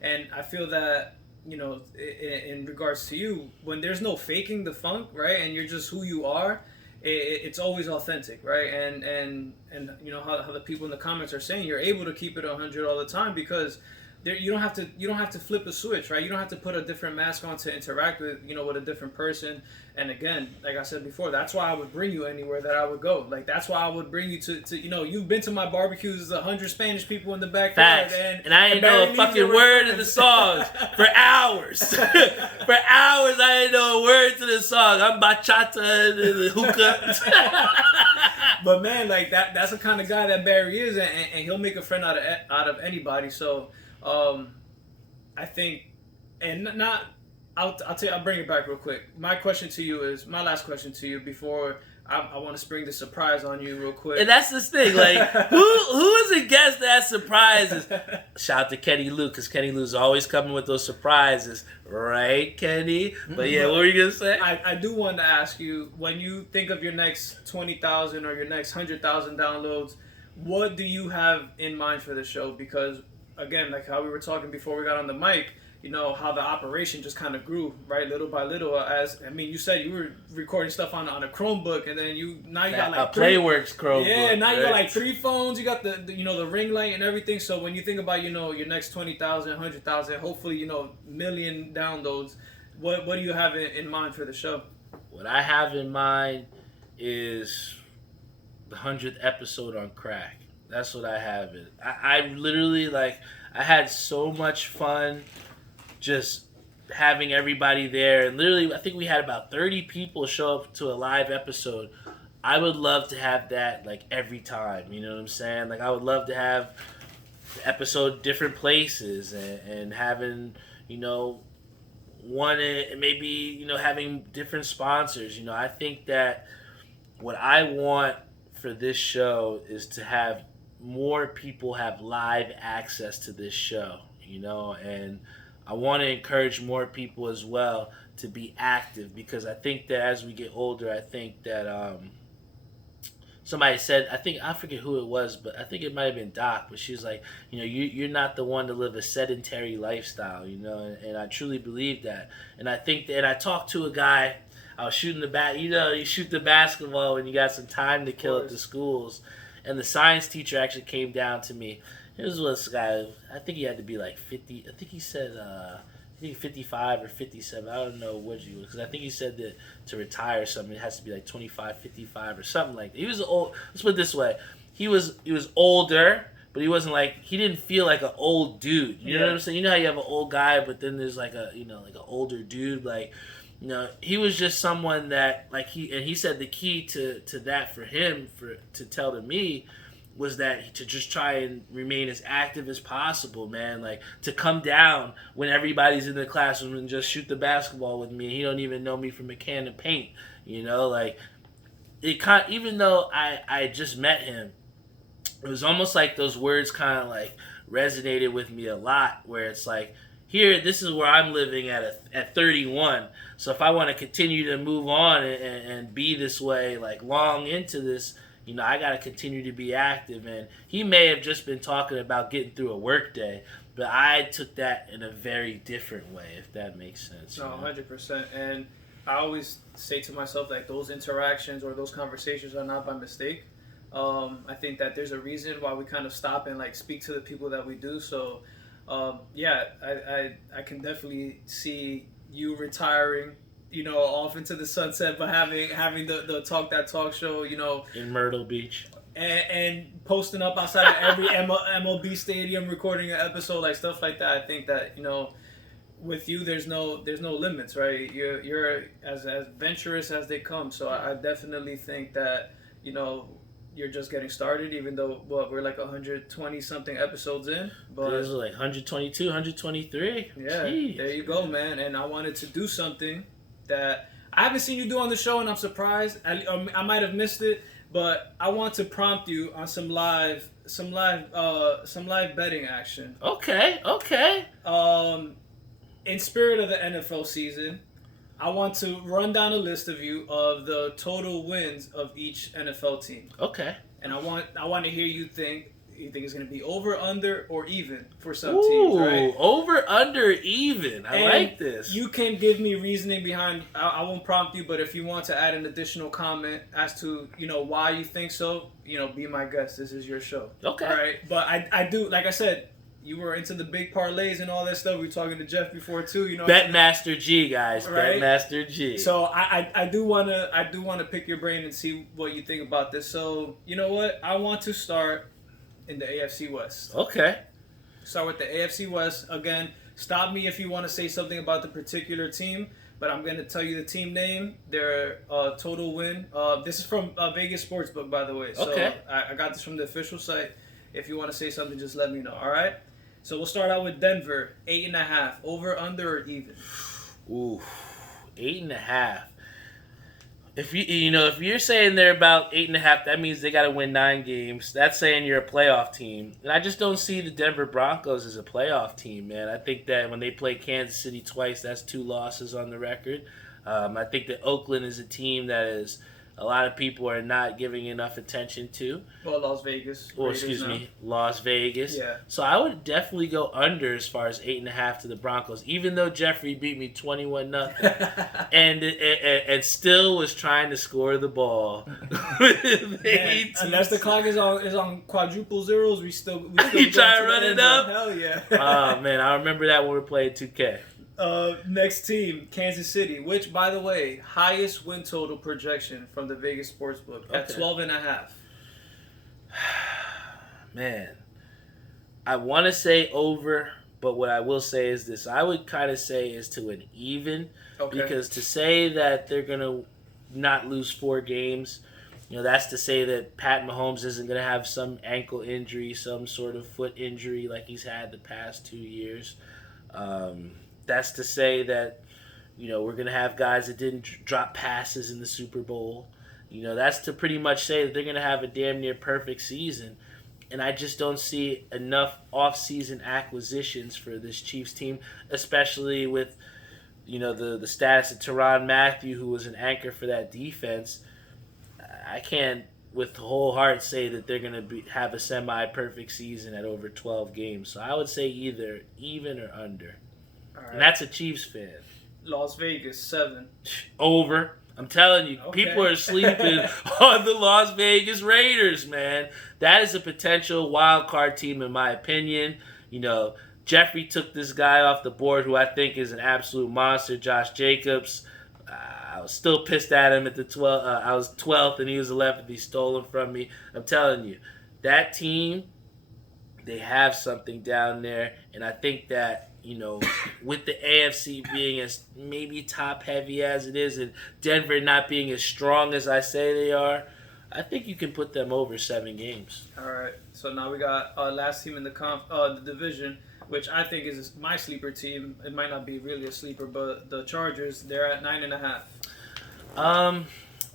and I feel that, you know, in regards to you, when there's no faking the funk, right, and you're just who you are, it's always authentic, right? And you know how the people in the comments are saying, you're able to keep it 100 all the time because you don't have to flip a switch, right? You don't have to put a different mask on to interact with, you know, with a different person. And again, like I said before, that's why I would bring you anywhere that I would go. Like that's why I would bring you to you know, you've been to my barbecues. There's 100 Spanish people in the backyard, and I didn't know a fucking word of the songs for hours. For hours, I didn't know a word to the song. I'm bachata and the hookah. But man, like that's the kind of guy that Barry is, and he'll make a friend out of anybody. So I think, and not, I'll bring it back real quick. My last question to you before I want to spring the surprise on you real quick. And that's this thing, like, who is a guest that has surprises? Shout out to Kenny Lou, because Kenny Lou's always coming with those surprises. Right, Kenny? But yeah, what were you going to say? I do want to ask you, when you think of your next 20,000 or your next 100,000 downloads, what do you have in mind for the show? Because, again, like how we were talking before we got on the mic, you know, how the operation just kind of grew, right, little by little. You said you were recording stuff on a Chromebook, and then you got like Playworks Chromebook. Yeah, now you got like 3 phones. You got the you know, the ring light and everything. So when you think about, you know, your next 20,000, 100,000, hopefully, you know, million downloads, what do you have in mind for the show? What I have in mind is the 100th episode on crack. That's what I have. I literally, like, I had so much fun just having everybody there. And literally, I think we had about 30 people show up to a live episode. I would love to have that, like, every time. You know what I'm saying? Like, I would love to have the episode different places and having, you know, maybe, you know, having different sponsors. You know, I think that what I want for this show is to have more people have live access to this show, you know, and I want to encourage more people as well to be active, because I think that as we get older, I think that somebody said, I forget who it was, but I think it might have been Doc, but she's like, you know, you're not the one to live a sedentary lifestyle, you know, and I truly believe that. And I think that, and I talked to a guy, I was shooting you know, you shoot the basketball when you got some time to kill at the schools, and the science teacher actually came down to me. It was this guy, I think he had to be like 50, I think he said, 55 or 57, I don't know what he was, because I think he said that to retire or something, it has to be like 25, 55 or something like that. He was old, let's put it this way, he was older, but he wasn't like, he didn't feel like an old dude, you know what I'm saying? You know how you have an old guy, but then there's like a, you know, like an older dude, like, you know, he was just someone that, like, he said the key to that for him, to tell to me, was that to just try and remain as active as possible, man. Like, to come down when everybody's in the classroom and just shoot the basketball with me. He don't even know me from a can of paint, you know? Like, even though I just met him, it was almost like those words kind of, like, resonated with me a lot, where it's like, here, this is where I'm living at 31. So if I want to continue to move on and be this way, like, long into this, you know, I got to continue to be active. And he may have just been talking about getting through a work day, but I took that in a very different way, if that makes sense. No, 100%. And I always say to myself, like, those interactions or those conversations are not by mistake. I think that there's a reason why we kind of stop and, like, speak to the people that we do. So, yeah, I can definitely see you retiring, you know, off into the sunset, but having the Talk That Talk show, you know, in Myrtle Beach, and posting up outside of every MLB stadium, recording an episode, like, stuff like that. I think that, you know, with you, there's no limits, right? You're as adventurous as they come. So I definitely think that, you know, you're just getting started, even though we're like 120 something episodes in. But there's like 122, 123. Yeah, Jeez. There you go, man. And I wanted to do something that I haven't seen you do on the show, and I'm surprised. I might have missed it, but I want to prompt you on some live betting action. Okay. In spirit of the NFL season, I want to run down a list of you of the total wins of each NFL team. Okay. and I want to hear you think it's going to be over, under, or even for some Ooh, teams, right? Over, under, even. I like this. You can give me reasoning behind. I won't prompt you, but if you want to add an additional comment as to why you think so, be my guest. This is your show. Okay. All right. But I do, like I said, you were into the big parlays and all that stuff. We were talking to Jeff before too. Betmaster G, guys. Right? Betmaster G. So I do wanna pick your brain and see what you think about this. So you know what? I want to start in the AFC West. Okay. Start with the AFC West. Again, stop me if you want to say something about the particular team, but I'm going to tell you the team name, their total win. This is from Vegas Sportsbook, by the way. So okay. I got this from the official site. If you want to say something, just let me know, all right? So we'll start out with Denver, 8.5. Over, under, or even? Ooh, 8.5. If you're saying they're about 8.5, that means they got to win 9 games. That's saying you're a playoff team, and I just don't see the Denver Broncos as a playoff team, man. I think that when they play Kansas City twice, that's 2 losses on the record. I think that Oakland is a team that is a lot of people are not giving enough attention to. Well, Las Vegas. Las Vegas. Yeah. So I would definitely go under as far as 8.5 to the Broncos, even though Jeffrey beat me 21-0, and still was trying to score the ball. Unless the clock is on quadruple zeros, we still you try to run it up? Hell yeah. Oh man, I remember that when we were playing 2K. Next team, Kansas City, which, by the way, highest win total projection from the Vegas Sportsbook at 12.5. Man, I want to say over, but what I will say is this. I would kind of say is to an even, because to say that they're going to not lose 4 games, that's to say that Pat Mahomes isn't going to have some ankle injury, some sort of foot injury like he's had the past 2 years. That's to say that, we're going to have guys that didn't drop passes in the Super Bowl. That's to pretty much say that they're going to have a damn near perfect season. And I just don't see enough off-season acquisitions for this Chiefs team, especially with, the status of Tyrann Mathieu, who was an anchor for that defense. I can't, with the whole heart, say that they're going to have a semi-perfect season at over 12 games. So I would say either even or under. Right. And that's a Chiefs fan. Las Vegas, 7. Over. I'm telling you, people are sleeping on the Las Vegas Raiders, man. That is a potential wild card team, in my opinion. Jeffrey took this guy off the board who I think is an absolute monster, Josh Jacobs. I was still pissed at him at the 12th. I was 12th and he was 11th. He stole him from me. I'm telling you, that team, they have something down there, and I think that, with the AFC being as maybe top heavy as it is, and Denver not being as strong as I say they are, I think you can put them over 7 games. All right. So now we got last team in the division, which I think is my sleeper team. It might not be really a sleeper, but the Chargers, they're at 9.5.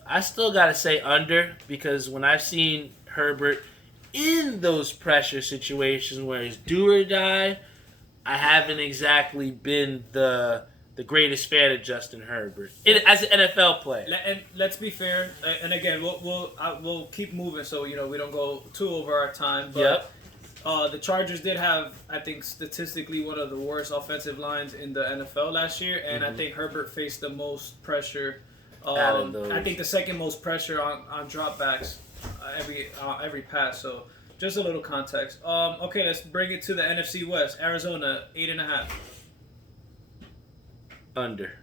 I still gotta say under, because when I've seen Herbert in those pressure situations where it's do or die, I haven't exactly been the greatest fan of Justin Herbert as an NFL player. And let's be fair. And again, we'll keep moving so we don't go too over our time. But the Chargers did have, I think, statistically one of the worst offensive lines in the NFL last year, and I think Herbert faced the most pressure. I think the second most pressure on dropbacks every pass. So. Just a little context. Okay, let's bring it to the NFC West. Arizona, 8.5. Under.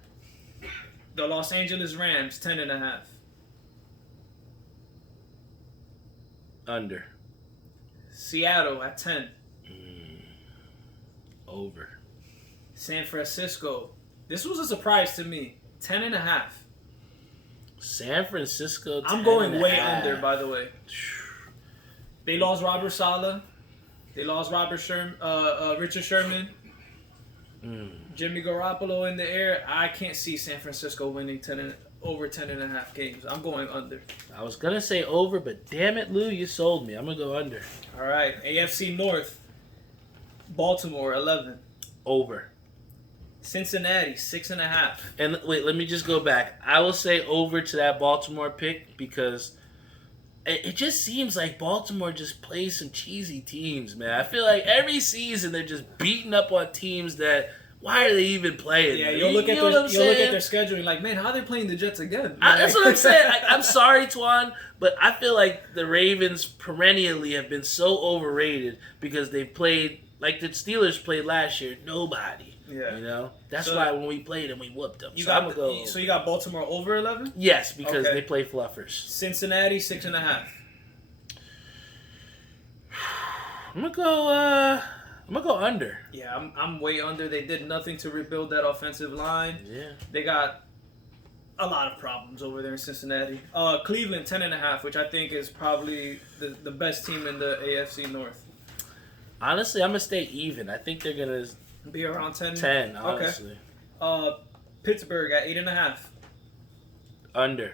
The Los Angeles Rams, 10.5. Under. Seattle at 10. Over. San Francisco. This was a surprise to me. 10.5. San Francisco, 10.5. I'm going way under, by the way. They lost Robert Saleh. They lost Richard Sherman. Jimmy Garoppolo in the air. I can't see San Francisco winning over 10.5 games. I'm going under. I was going to say over, but damn it, Lou, you sold me. I'm going to go under. All right. AFC North. Baltimore, 11. Over. Cincinnati, 6.5. And wait, let me just go back. I will say over to that Baltimore pick because it just seems like Baltimore just plays some cheesy teams, man. I feel like every season they're just beating up on teams that, why are they even playing? Yeah, you'll look at their schedule and like, man, how are they playing the Jets again? That's what I'm saying. I'm sorry, Twan, but I feel like the Ravens perennially have been so overrated because they played like the Steelers played last year. Nobody. Yeah. You know? That's why when we played them, we whooped them. So you got Baltimore over 11? Yes, because they play fluffers. Cincinnati, 6.5. I'm gonna go under. Yeah, I'm way under. They did nothing to rebuild that offensive line. Yeah. They got a lot of problems over there in Cincinnati. Cleveland, 10.5, which I think is probably the best team in the AFC North. Honestly, I'm gonna stay even. I think they're gonna be around 10. 10, honestly. Okay. Pittsburgh at 8.5. Under.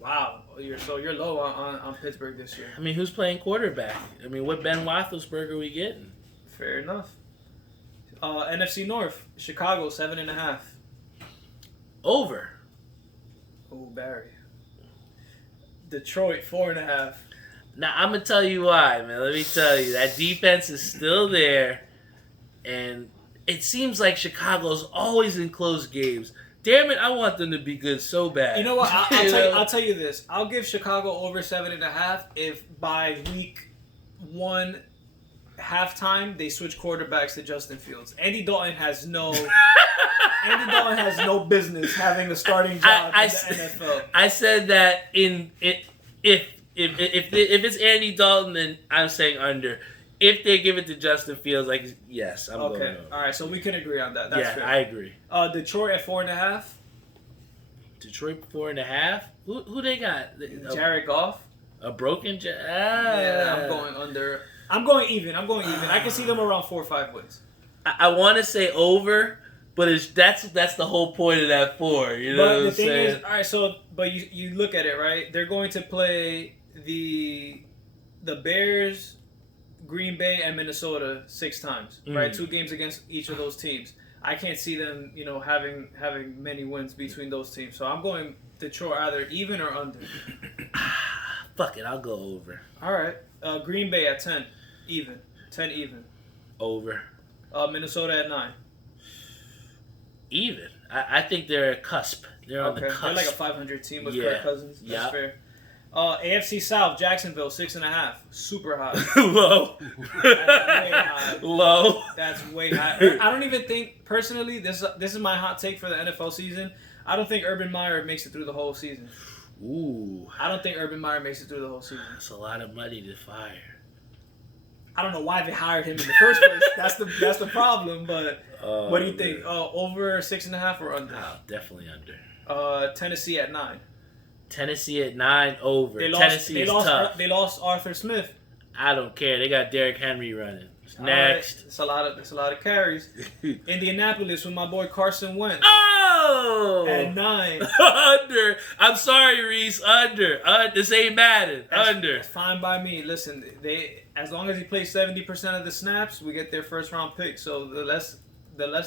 Wow, you're low on Pittsburgh this year. I mean, who's playing quarterback? I mean, what Ben Roethlisberger are we getting? Fair enough. NFC North, Chicago 7.5. Over. Oh, Barry. Detroit 4.5. Now I'm gonna tell you why, man. Let me tell you, that defense is still there, and it seems like Chicago's always in close games. Damn it, I want them to be good so bad. You know what? I'll tell you this. I'll give Chicago over 7.5 if by week 1 halftime they switch quarterbacks to Justin Fields. Andy Dalton has no business having a starting job in the NFL. I said that if it's Andy Dalton, then I'm saying under. If they give it to Justin Fields, like, yes, I'm going over. All right, so we can agree on that. That's fair. I agree. Detroit at 4.5. Detroit 4.5. Who they got? Jared Goff. A broken. Yeah, I'm going under. I'm going even. I can see them around 4 or 5 wins. I want to say over, but that's the whole point of that 4. You know what I'm saying? Is, all right. So, but you look at it, right? They're going to play the Bears, Green Bay, and Minnesota 6 times, right? 2 games against each of those teams. I can't see them, having many wins between those teams. So I'm going Detroit either even or under. Fuck it, I'll go over. All right. Green Bay at 10, even. 10 even. Over. Minnesota at 9. Even. I think they're a cusp. They're on the cusp. They're like a 500 team with Kirk Cousins. That's fair. AFC South, Jacksonville, 6.5. Super high. Low. That's way high. Low. That's way high. I don't even think, personally, this is my hot take for the NFL season. I don't think Urban Meyer makes it through the whole season. Ooh. I don't think Urban Meyer makes it through the whole season. That's a lot of money to fire. I don't know why they hired him in the first place. That's the problem. But what do you think? Over 6.5 or under? Oh, definitely under. Tennessee at 9. Tennessee at 9, over. Tennessee is tough. They lost Arthur Smith. I don't care. They got Derrick Henry running. Next. Right. It's a lot of carries. Indianapolis with my boy Carson Wentz. Oh! At 9. Under. I'm sorry, Reese. Under. This ain't Madden. Under. That's fine by me. Listen, as long as he plays 70% of the snaps, we get their first round pick. So the less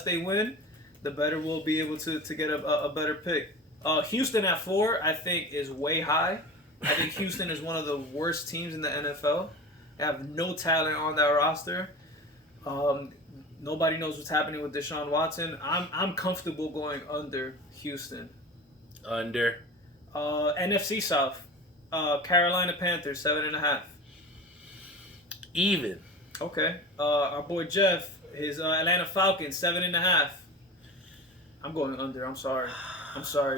they win, the better we'll be able to get a better pick. Houston at 4, I think, is way high. I think Houston is one of the worst teams in the NFL. They have no talent on that roster. Nobody knows what's happening with Deshaun Watson. I'm comfortable going under Houston. Under. NFC South. Carolina Panthers, 7.5. Even. Okay. Our boy Jeff, his Atlanta Falcons, 7.5. I'm going under. I'm sorry,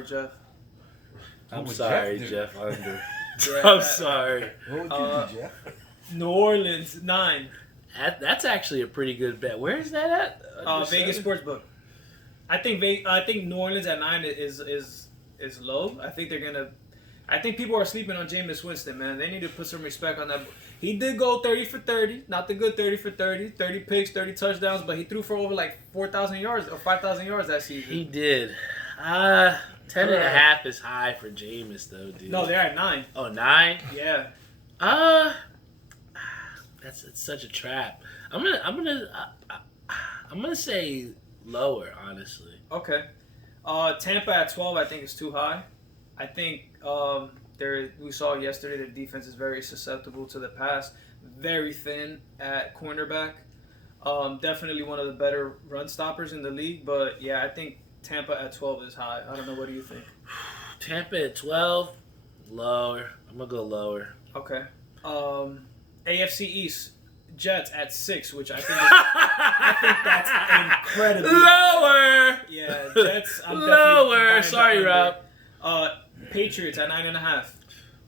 Jeff. I'm sorry, Jeff. Under. Yeah, I'm sorry. What would you do, Jeff? New Orleans, 9. That's actually a pretty good bet. Where is that at? Vegas Sportsbook. I think New Orleans at 9 is low. I think people are sleeping on Jameis Winston, man. They need to put some respect on that. He did go 30 for 30, not the good 30 for 30, 30 picks, 30 touchdowns, but he threw for over like 4,000 yards or 5,000 yards that season. He did. 10.5 is high for Jameis though, dude. No, they're at 9. Oh, 9? Yeah. It's such a trap. I'm gonna say lower, honestly. Okay. Tampa at 12, I think is too high. I think We saw yesterday their defense is very susceptible to the pass. Very thin at cornerback. Definitely one of the better run stoppers in the league. But yeah, I think Tampa at 12 is high. I don't know. What do you think? Tampa at 12, lower. I'm gonna go lower. Okay. AFC East. Jets at 6, which I think that's incredibly lower. Yeah, Jets. I'm lower. Sorry, Rob. Patriots at 9.5.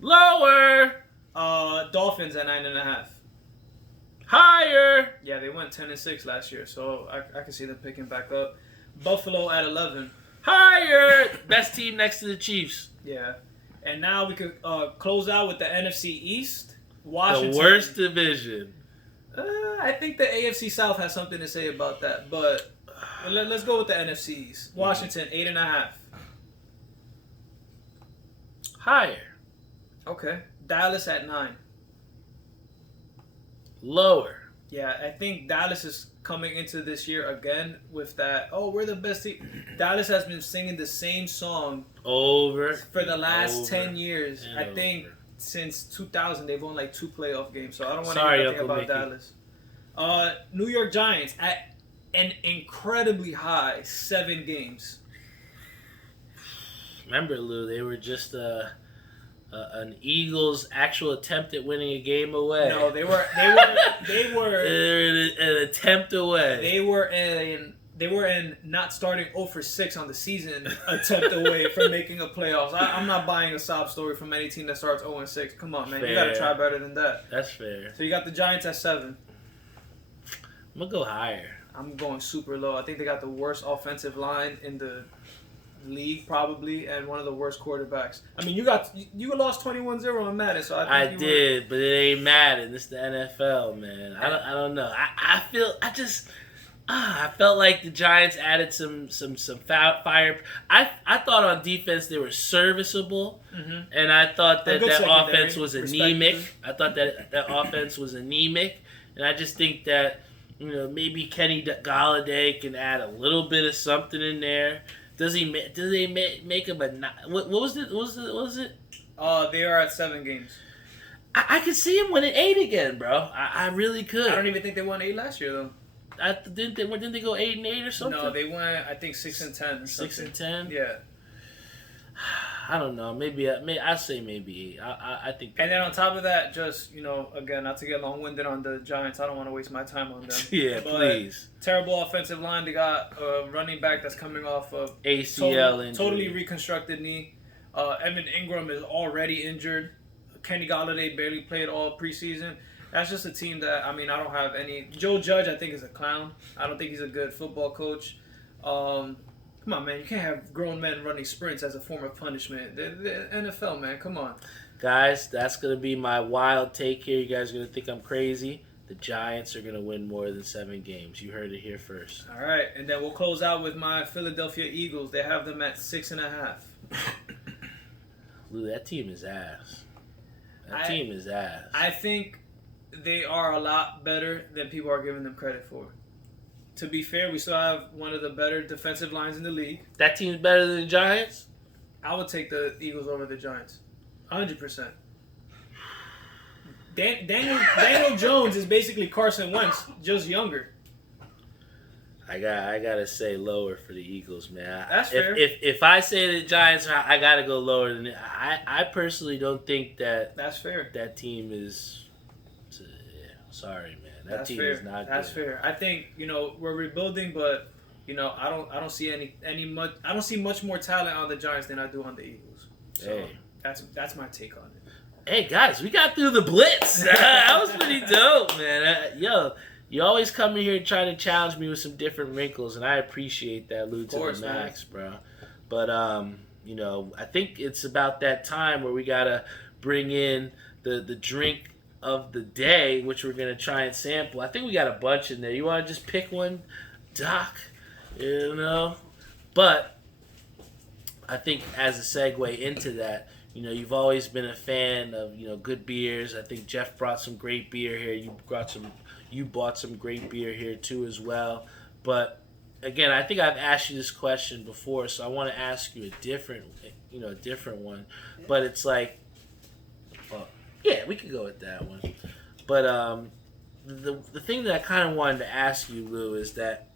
Lower. Dolphins at 9.5. Higher. Yeah, they went 10-6 last year, so I can see them picking back up. Buffalo at 11. Higher. Best team next to the Chiefs. Yeah, and now we could close out with the NFC East. Washington. The worst division. I think the AFC South has something to say about that, but let's go with the NFC East. Washington, 8.5. Higher. Okay. Dallas at 9. Lower. Yeah, I think Dallas is coming into this year again with that, we're the best team. Dallas has been singing the same song over for the last 10 years. I think since 2000, they've won like 2 playoff games, so I don't want to hear nothing about Dallas. New York Giants at an incredibly high 7 games. Remember, Lou, they were just an Eagles' actual attempt at winning a game away. No, they were an attempt away. They were in not starting 0 for 6 on the season attempt away from making a playoffs. I'm not buying a sob story from any team that starts 0 and 6. Come on, man, fair. You got to try better than that. That's fair. So you got the Giants at 7. I'm gonna go higher. I'm going super low. I think they got the worst offensive line in the league probably, and one of the worst quarterbacks. I mean, you lost 21-0 on Madden, so I think but it ain't Madden. It's the NFL, man. I don't know. I felt like the Giants added some fire. I thought on defense they were serviceable, and I thought that offense was anemic. I thought that offense was anemic, and I just think that maybe Kenny Galladay can add a little bit of something in there. Does they make him a? What was it? They are at 7 games. I could see him winning 8 again, bro. I really could. I don't even think they won 8 last year though. Didn't they go 8-8 or something? No, they went I think 6-10 or something. 6-10. Yeah. I don't know. I say maybe 8. I think. And then on top of that, just again, not to get long-winded on the Giants. I don't want to waste my time on them. Yeah, but please. Terrible offensive line. They got a running back that's coming off of ACL injury. Totally reconstructed knee. Evan Ingram is already injured. Kenny Galladay barely played all preseason. That's just a team that I don't have any. Joe Judge, I think, is a clown. I don't think he's a good football coach. Come on, man. You can't have grown men running sprints as a form of punishment. The NFL, man. Come on. Guys, that's going to be my wild take here. You guys are going to think I'm crazy. The Giants are going to win more than 7 games. You heard it here first. All right. And then we'll close out with my Philadelphia Eagles. They have them at 6.5. Lou, that team is ass. Team is ass. I think they are a lot better than people are giving them credit for. To be fair, we still have one of the better defensive lines in the league. That team's better than the Giants? I would take the Eagles over the Giants. 100%. Daniel Jones is basically Carson Wentz, just younger. I gotta say lower for the Eagles, man. That's fair. If I say the Giants, I gotta go lower than it. I personally don't think that. That's fair. That team is. Sorry, man. That team fair. is not. That's good. fair. I think we're rebuilding, but I don't see much more talent on the Giants than I do on the Eagles. So that's my take on it. Hey guys, we got through the blitz. That was pretty dope, man. You always come in here trying to challenge me with some different wrinkles, and I appreciate that, Lou, to the max, bro. But I think it's about that time where we gotta bring in the drink of the day, which we're gonna try and sample. I think we got a bunch in there. You want to just pick one, Doc? But I think as a segue into that, you've always been a fan of good beers. I think Jeff brought some great beer here. You bought some great beer here too as well. But again, I think I've asked you this question before, so I want to ask you a different one. But it's like, Yeah, we could go with that one. But the thing that I kind of wanted to ask you, Lou, is that,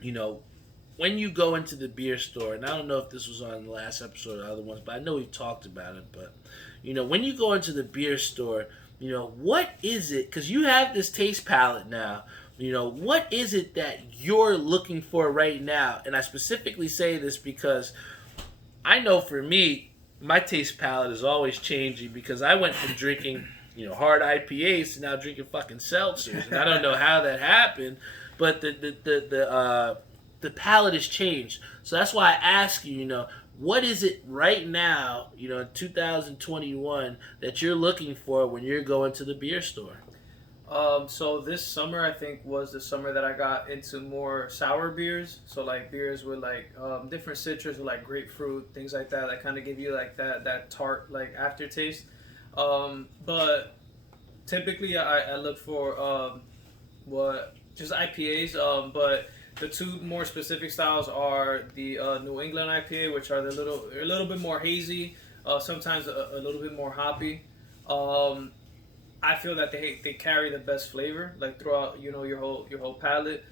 you know, when you go into the beer store, and I don't know if this was on the last episode or the other ones, but I know we've talked about it. But, you know, when you go into the beer store, you know, what is it? Because you have this taste palette now. You know, what is it that you're looking for right now? And I specifically say this because I know for me, my taste palette is always changing because I went from drinking, you know, hard IPAs to now drinking fucking seltzers. And I don't know how that happened, but the palette has changed. So that's why I ask you, you know, what is it right now, you know, in 2021 that you're looking for when you're going to the beer store? So this summer I think was the summer that I got into more sour beers. So like beers with like different citrus, with like grapefruit, things like that. That kind of give you like that tart like aftertaste. But typically I look for just IPAs. But the two more specific styles are the New England IPA, which are a little bit more hazy, sometimes a little bit more hoppy. I feel that they carry the best flavor like throughout your whole palate.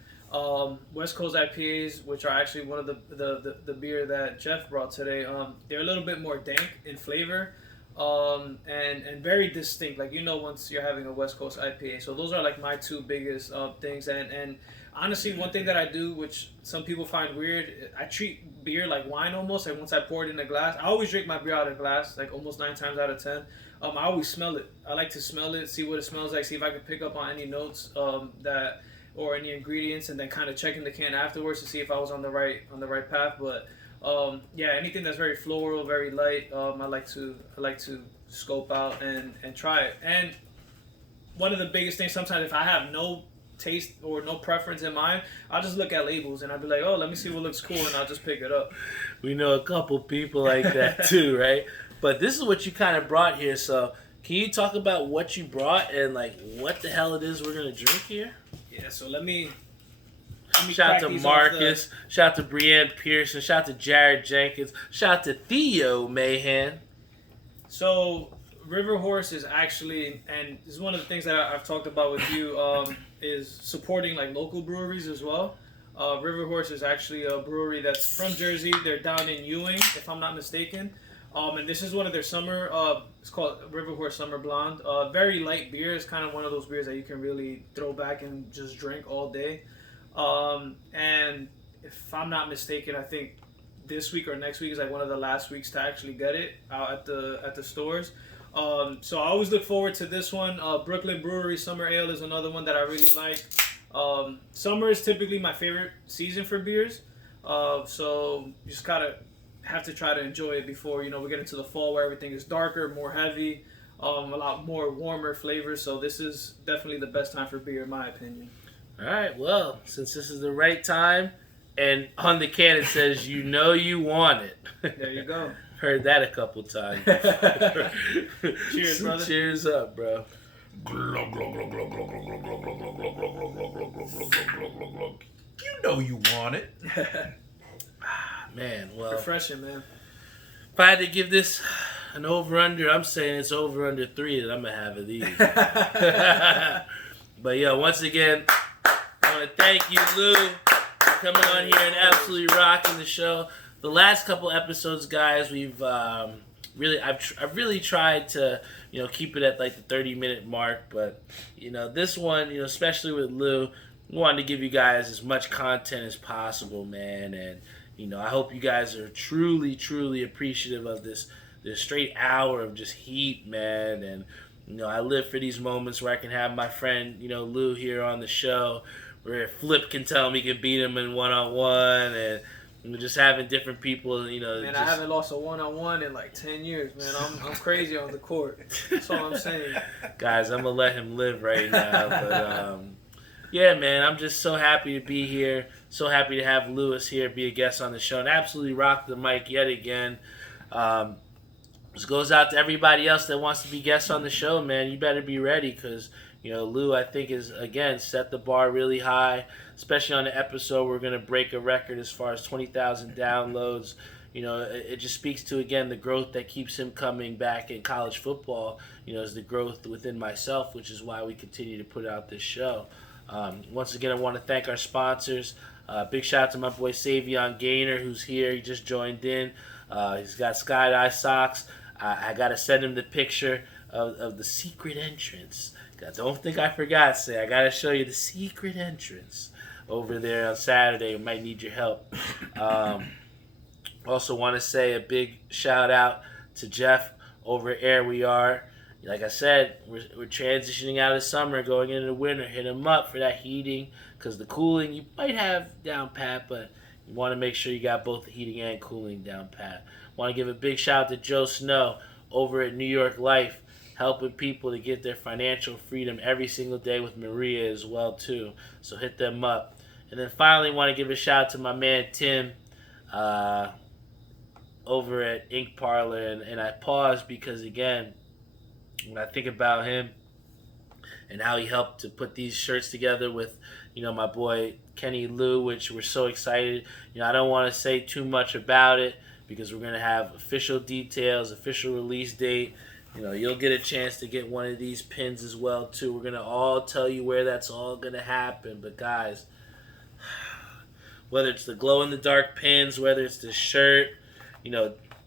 West Coast IPAs, which are actually one of the beer that Jeff brought today, they're a little bit more dank in flavor, and very distinct. Like once you're having a West Coast IPA, so those are like my two biggest things. And honestly, one thing that I do, which some people find weird, I treat beer like wine almost. Like once I pour it in a glass, I always drink my beer out of glass, like almost 9 times out of 10. I always smell it. I like to smell it, see what it smells like, see if I can pick up on any notes or any ingredients, and then kind of checking the can afterwards to see if I was on the right path. But anything that's very floral, very light, I like to scope out and try it. And one of the biggest things, sometimes if I have no taste or no preference in mind, I'll just look at labels and I'll be like, oh, let me see what looks cool, and I'll just pick it up. We know a couple people like that too, right? But this is what you kind of brought here, so can you talk about what you brought and like what the hell it is we're gonna drink here? Yeah, so let me shout out to Marcus, shout out to Brienne Pearson, shout out to Jared Jenkins, shout out to Theo Mahan. So River Horse is actually, and this is one of the things that I've talked about with you, is supporting like local breweries as well. River Horse is actually a brewery that's from Jersey. They're down in Ewing, if I'm not mistaken. And this is one of their summer, it's called River Horse Summer Blonde. Very light beer. It's kind of one of those beers that you can really throw back and just drink all day. And if I'm not mistaken, I think this week or next week is like one of the last weeks to actually get it out at the stores. So I always look forward to this one. Brooklyn Brewery Summer Ale is another one that I really like. Summer is typically my favorite season for beers. So you just gotta have to try to enjoy it before we get into the fall where everything is darker, more heavy, a lot more warmer flavors. So this is definitely the best time for beer in my opinion. All right, well, since this is the right time, and on the can it says you want it. There you go. Heard that a couple times. Cheers, brother. Cheers up, bro. You want it. Man, well, refreshing, man. If I had to give this an over-under, I'm saying it's over-under 3 that I'm going to have of these. But, once again, I want to thank you, Lou, for coming on here and absolutely rocking the show. The last couple episodes, guys, we've I've really tried to, keep it at like the 30-minute mark. But, this one, especially with Lou, we wanted to give you guys as much content as possible, man. And, I hope you guys are truly, truly appreciative of this straight hour of just heat, man. And, I live for these moments where I can have my friend, Lou here on the show, where Flip can tell me he can beat him in one-on-one, and just having different people, Man, I haven't lost a one-on-one in like 10 years, man. I'm crazy on the court. That's all I'm saying. Guys, I'm going to let him live right now. But, yeah, man, I'm just so happy to be here. So happy to have Lewis here, be a guest on the show, and absolutely rock the mic yet again. This goes out to everybody else that wants to be guests on the show, man. You better be ready because, Lou, I think, is, again, set the bar really high, especially on the episode. We're going to break a record as far as 20,000 downloads. it just speaks to, again, the growth that keeps him coming back in college football, is the growth within myself, which is why we continue to put out this show. Once again, I want to thank our sponsors. Big shout out to my boy Savion Gaynor, who's here. He just joined in. He's got sky-dye socks. I got to send him the picture of the secret entrance. Don't think I forgot, Say. I got to show you the secret entrance over there on Saturday. We might need your help. Also want to say a big shout out to Jeff over at Air We Are. Like I said, we're transitioning out of summer, going into the winter. Hit him up for that heating, because the cooling you might have down pat, but you want to make sure you got both the heating and cooling down pat. Want to give a big shout out to Joe Snow over at New York Life, helping people to get their financial freedom every single day with Maria as well too. So hit them up. And then finally, want to give a shout out to my man Tim over at Ink Parlor, and I pause because, again, when I think about him and how he helped to put these shirts together with, my boy Kenny Lou, which we're so excited. I don't want to say too much about it because we're going to have official details, official release date. You'll get a chance to get one of these pins as well too. We're going to all tell you where that's all going to happen. But guys, whether it's the glow-in-the-dark pins, whether it's the shirt,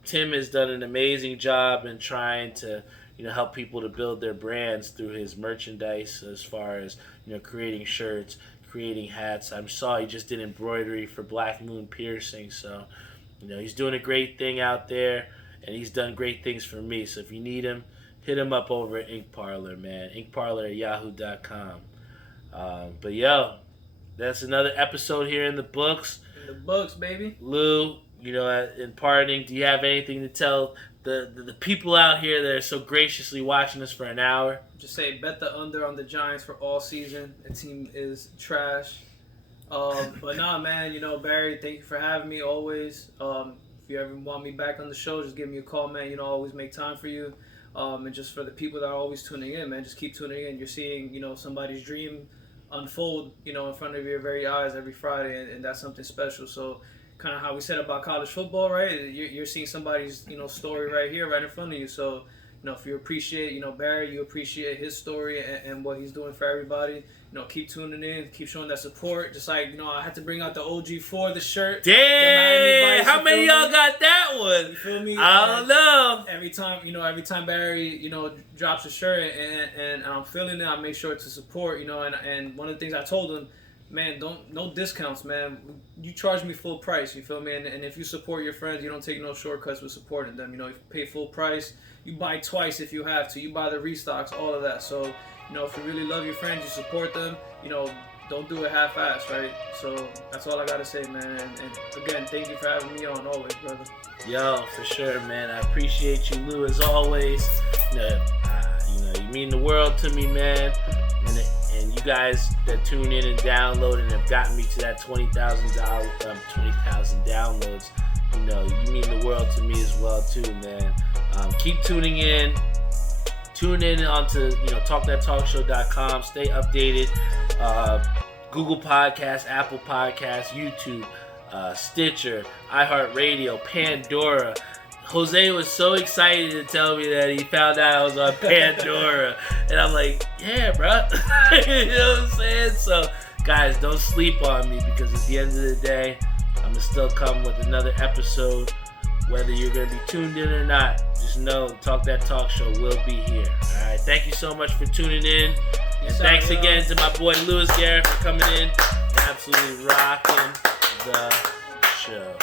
Tim has done an amazing job in trying to, help people to build their brands through his merchandise, as far as, creating shirts, creating hats. I saw he just did embroidery for Black Moon Piercing. So, he's doing a great thing out there, and he's done great things for me. So if you need him, hit him up over at Ink Parlor, man. inkparlor@yahoo.com. But yo, that's another episode here in the books. In the books, baby. Lou, in parting, do you have anything to tell the people out here that are so graciously watching us for an hour? Just say bet the under on the Giants for all season. The team is trash. But nah, man, Barry, thank you for having me always. If you ever want me back on the show, just give me a call, man. Always make time for you. And just for the people that are always tuning in, man, just keep tuning in. You're seeing, somebody's dream unfold, in front of your very eyes every Friday, and that's something special. So kind of how we said about college football, right? You're seeing somebody's, story right here, right in front of you. So, if you appreciate, Barry, you appreciate his story and what he's doing for everybody. Keep tuning in, keep showing that support. Just like, I had to bring out the OG4, the shirt. Damn! How many of y'all got that one? You feel me? I don't know. Every time Barry, drops a shirt and I'm feeling it, I make sure to support, and one of the things I told him, man, no discounts, man. You charge me full price, you feel me? And if you support your friends, you don't take no shortcuts with supporting them. You pay full price. You buy twice if you have to. You buy the restocks, all of that. So, if you really love your friends, you support them. Don't do it half-assed, right? So that's all I gotta say, man. And again, thank you for having me on always, brother. Yo, for sure, man. I appreciate you, Lou, as always. You mean the world to me, man. And you guys that tune in and download and have gotten me to that 20,000 downloads, you mean the world to me as well too, man. Keep tuning in. Tune in onto talkthattalkshow.com. Stay updated. Google Podcasts, Apple Podcasts, YouTube, Stitcher, iHeartRadio, Pandora. Jose was so excited to tell me that he found out I was on Pandora. And I'm like, yeah, bro. You know what I'm saying? So, guys, don't sleep on me, because at the end of the day, I'm going to still come with another episode. Whether you're going to be tuned in or not, just know Talk That Talk Show will be here. All right, thank you so much for tuning in. And thanks again to my boy Louis Guerra for coming in and absolutely rocking the show.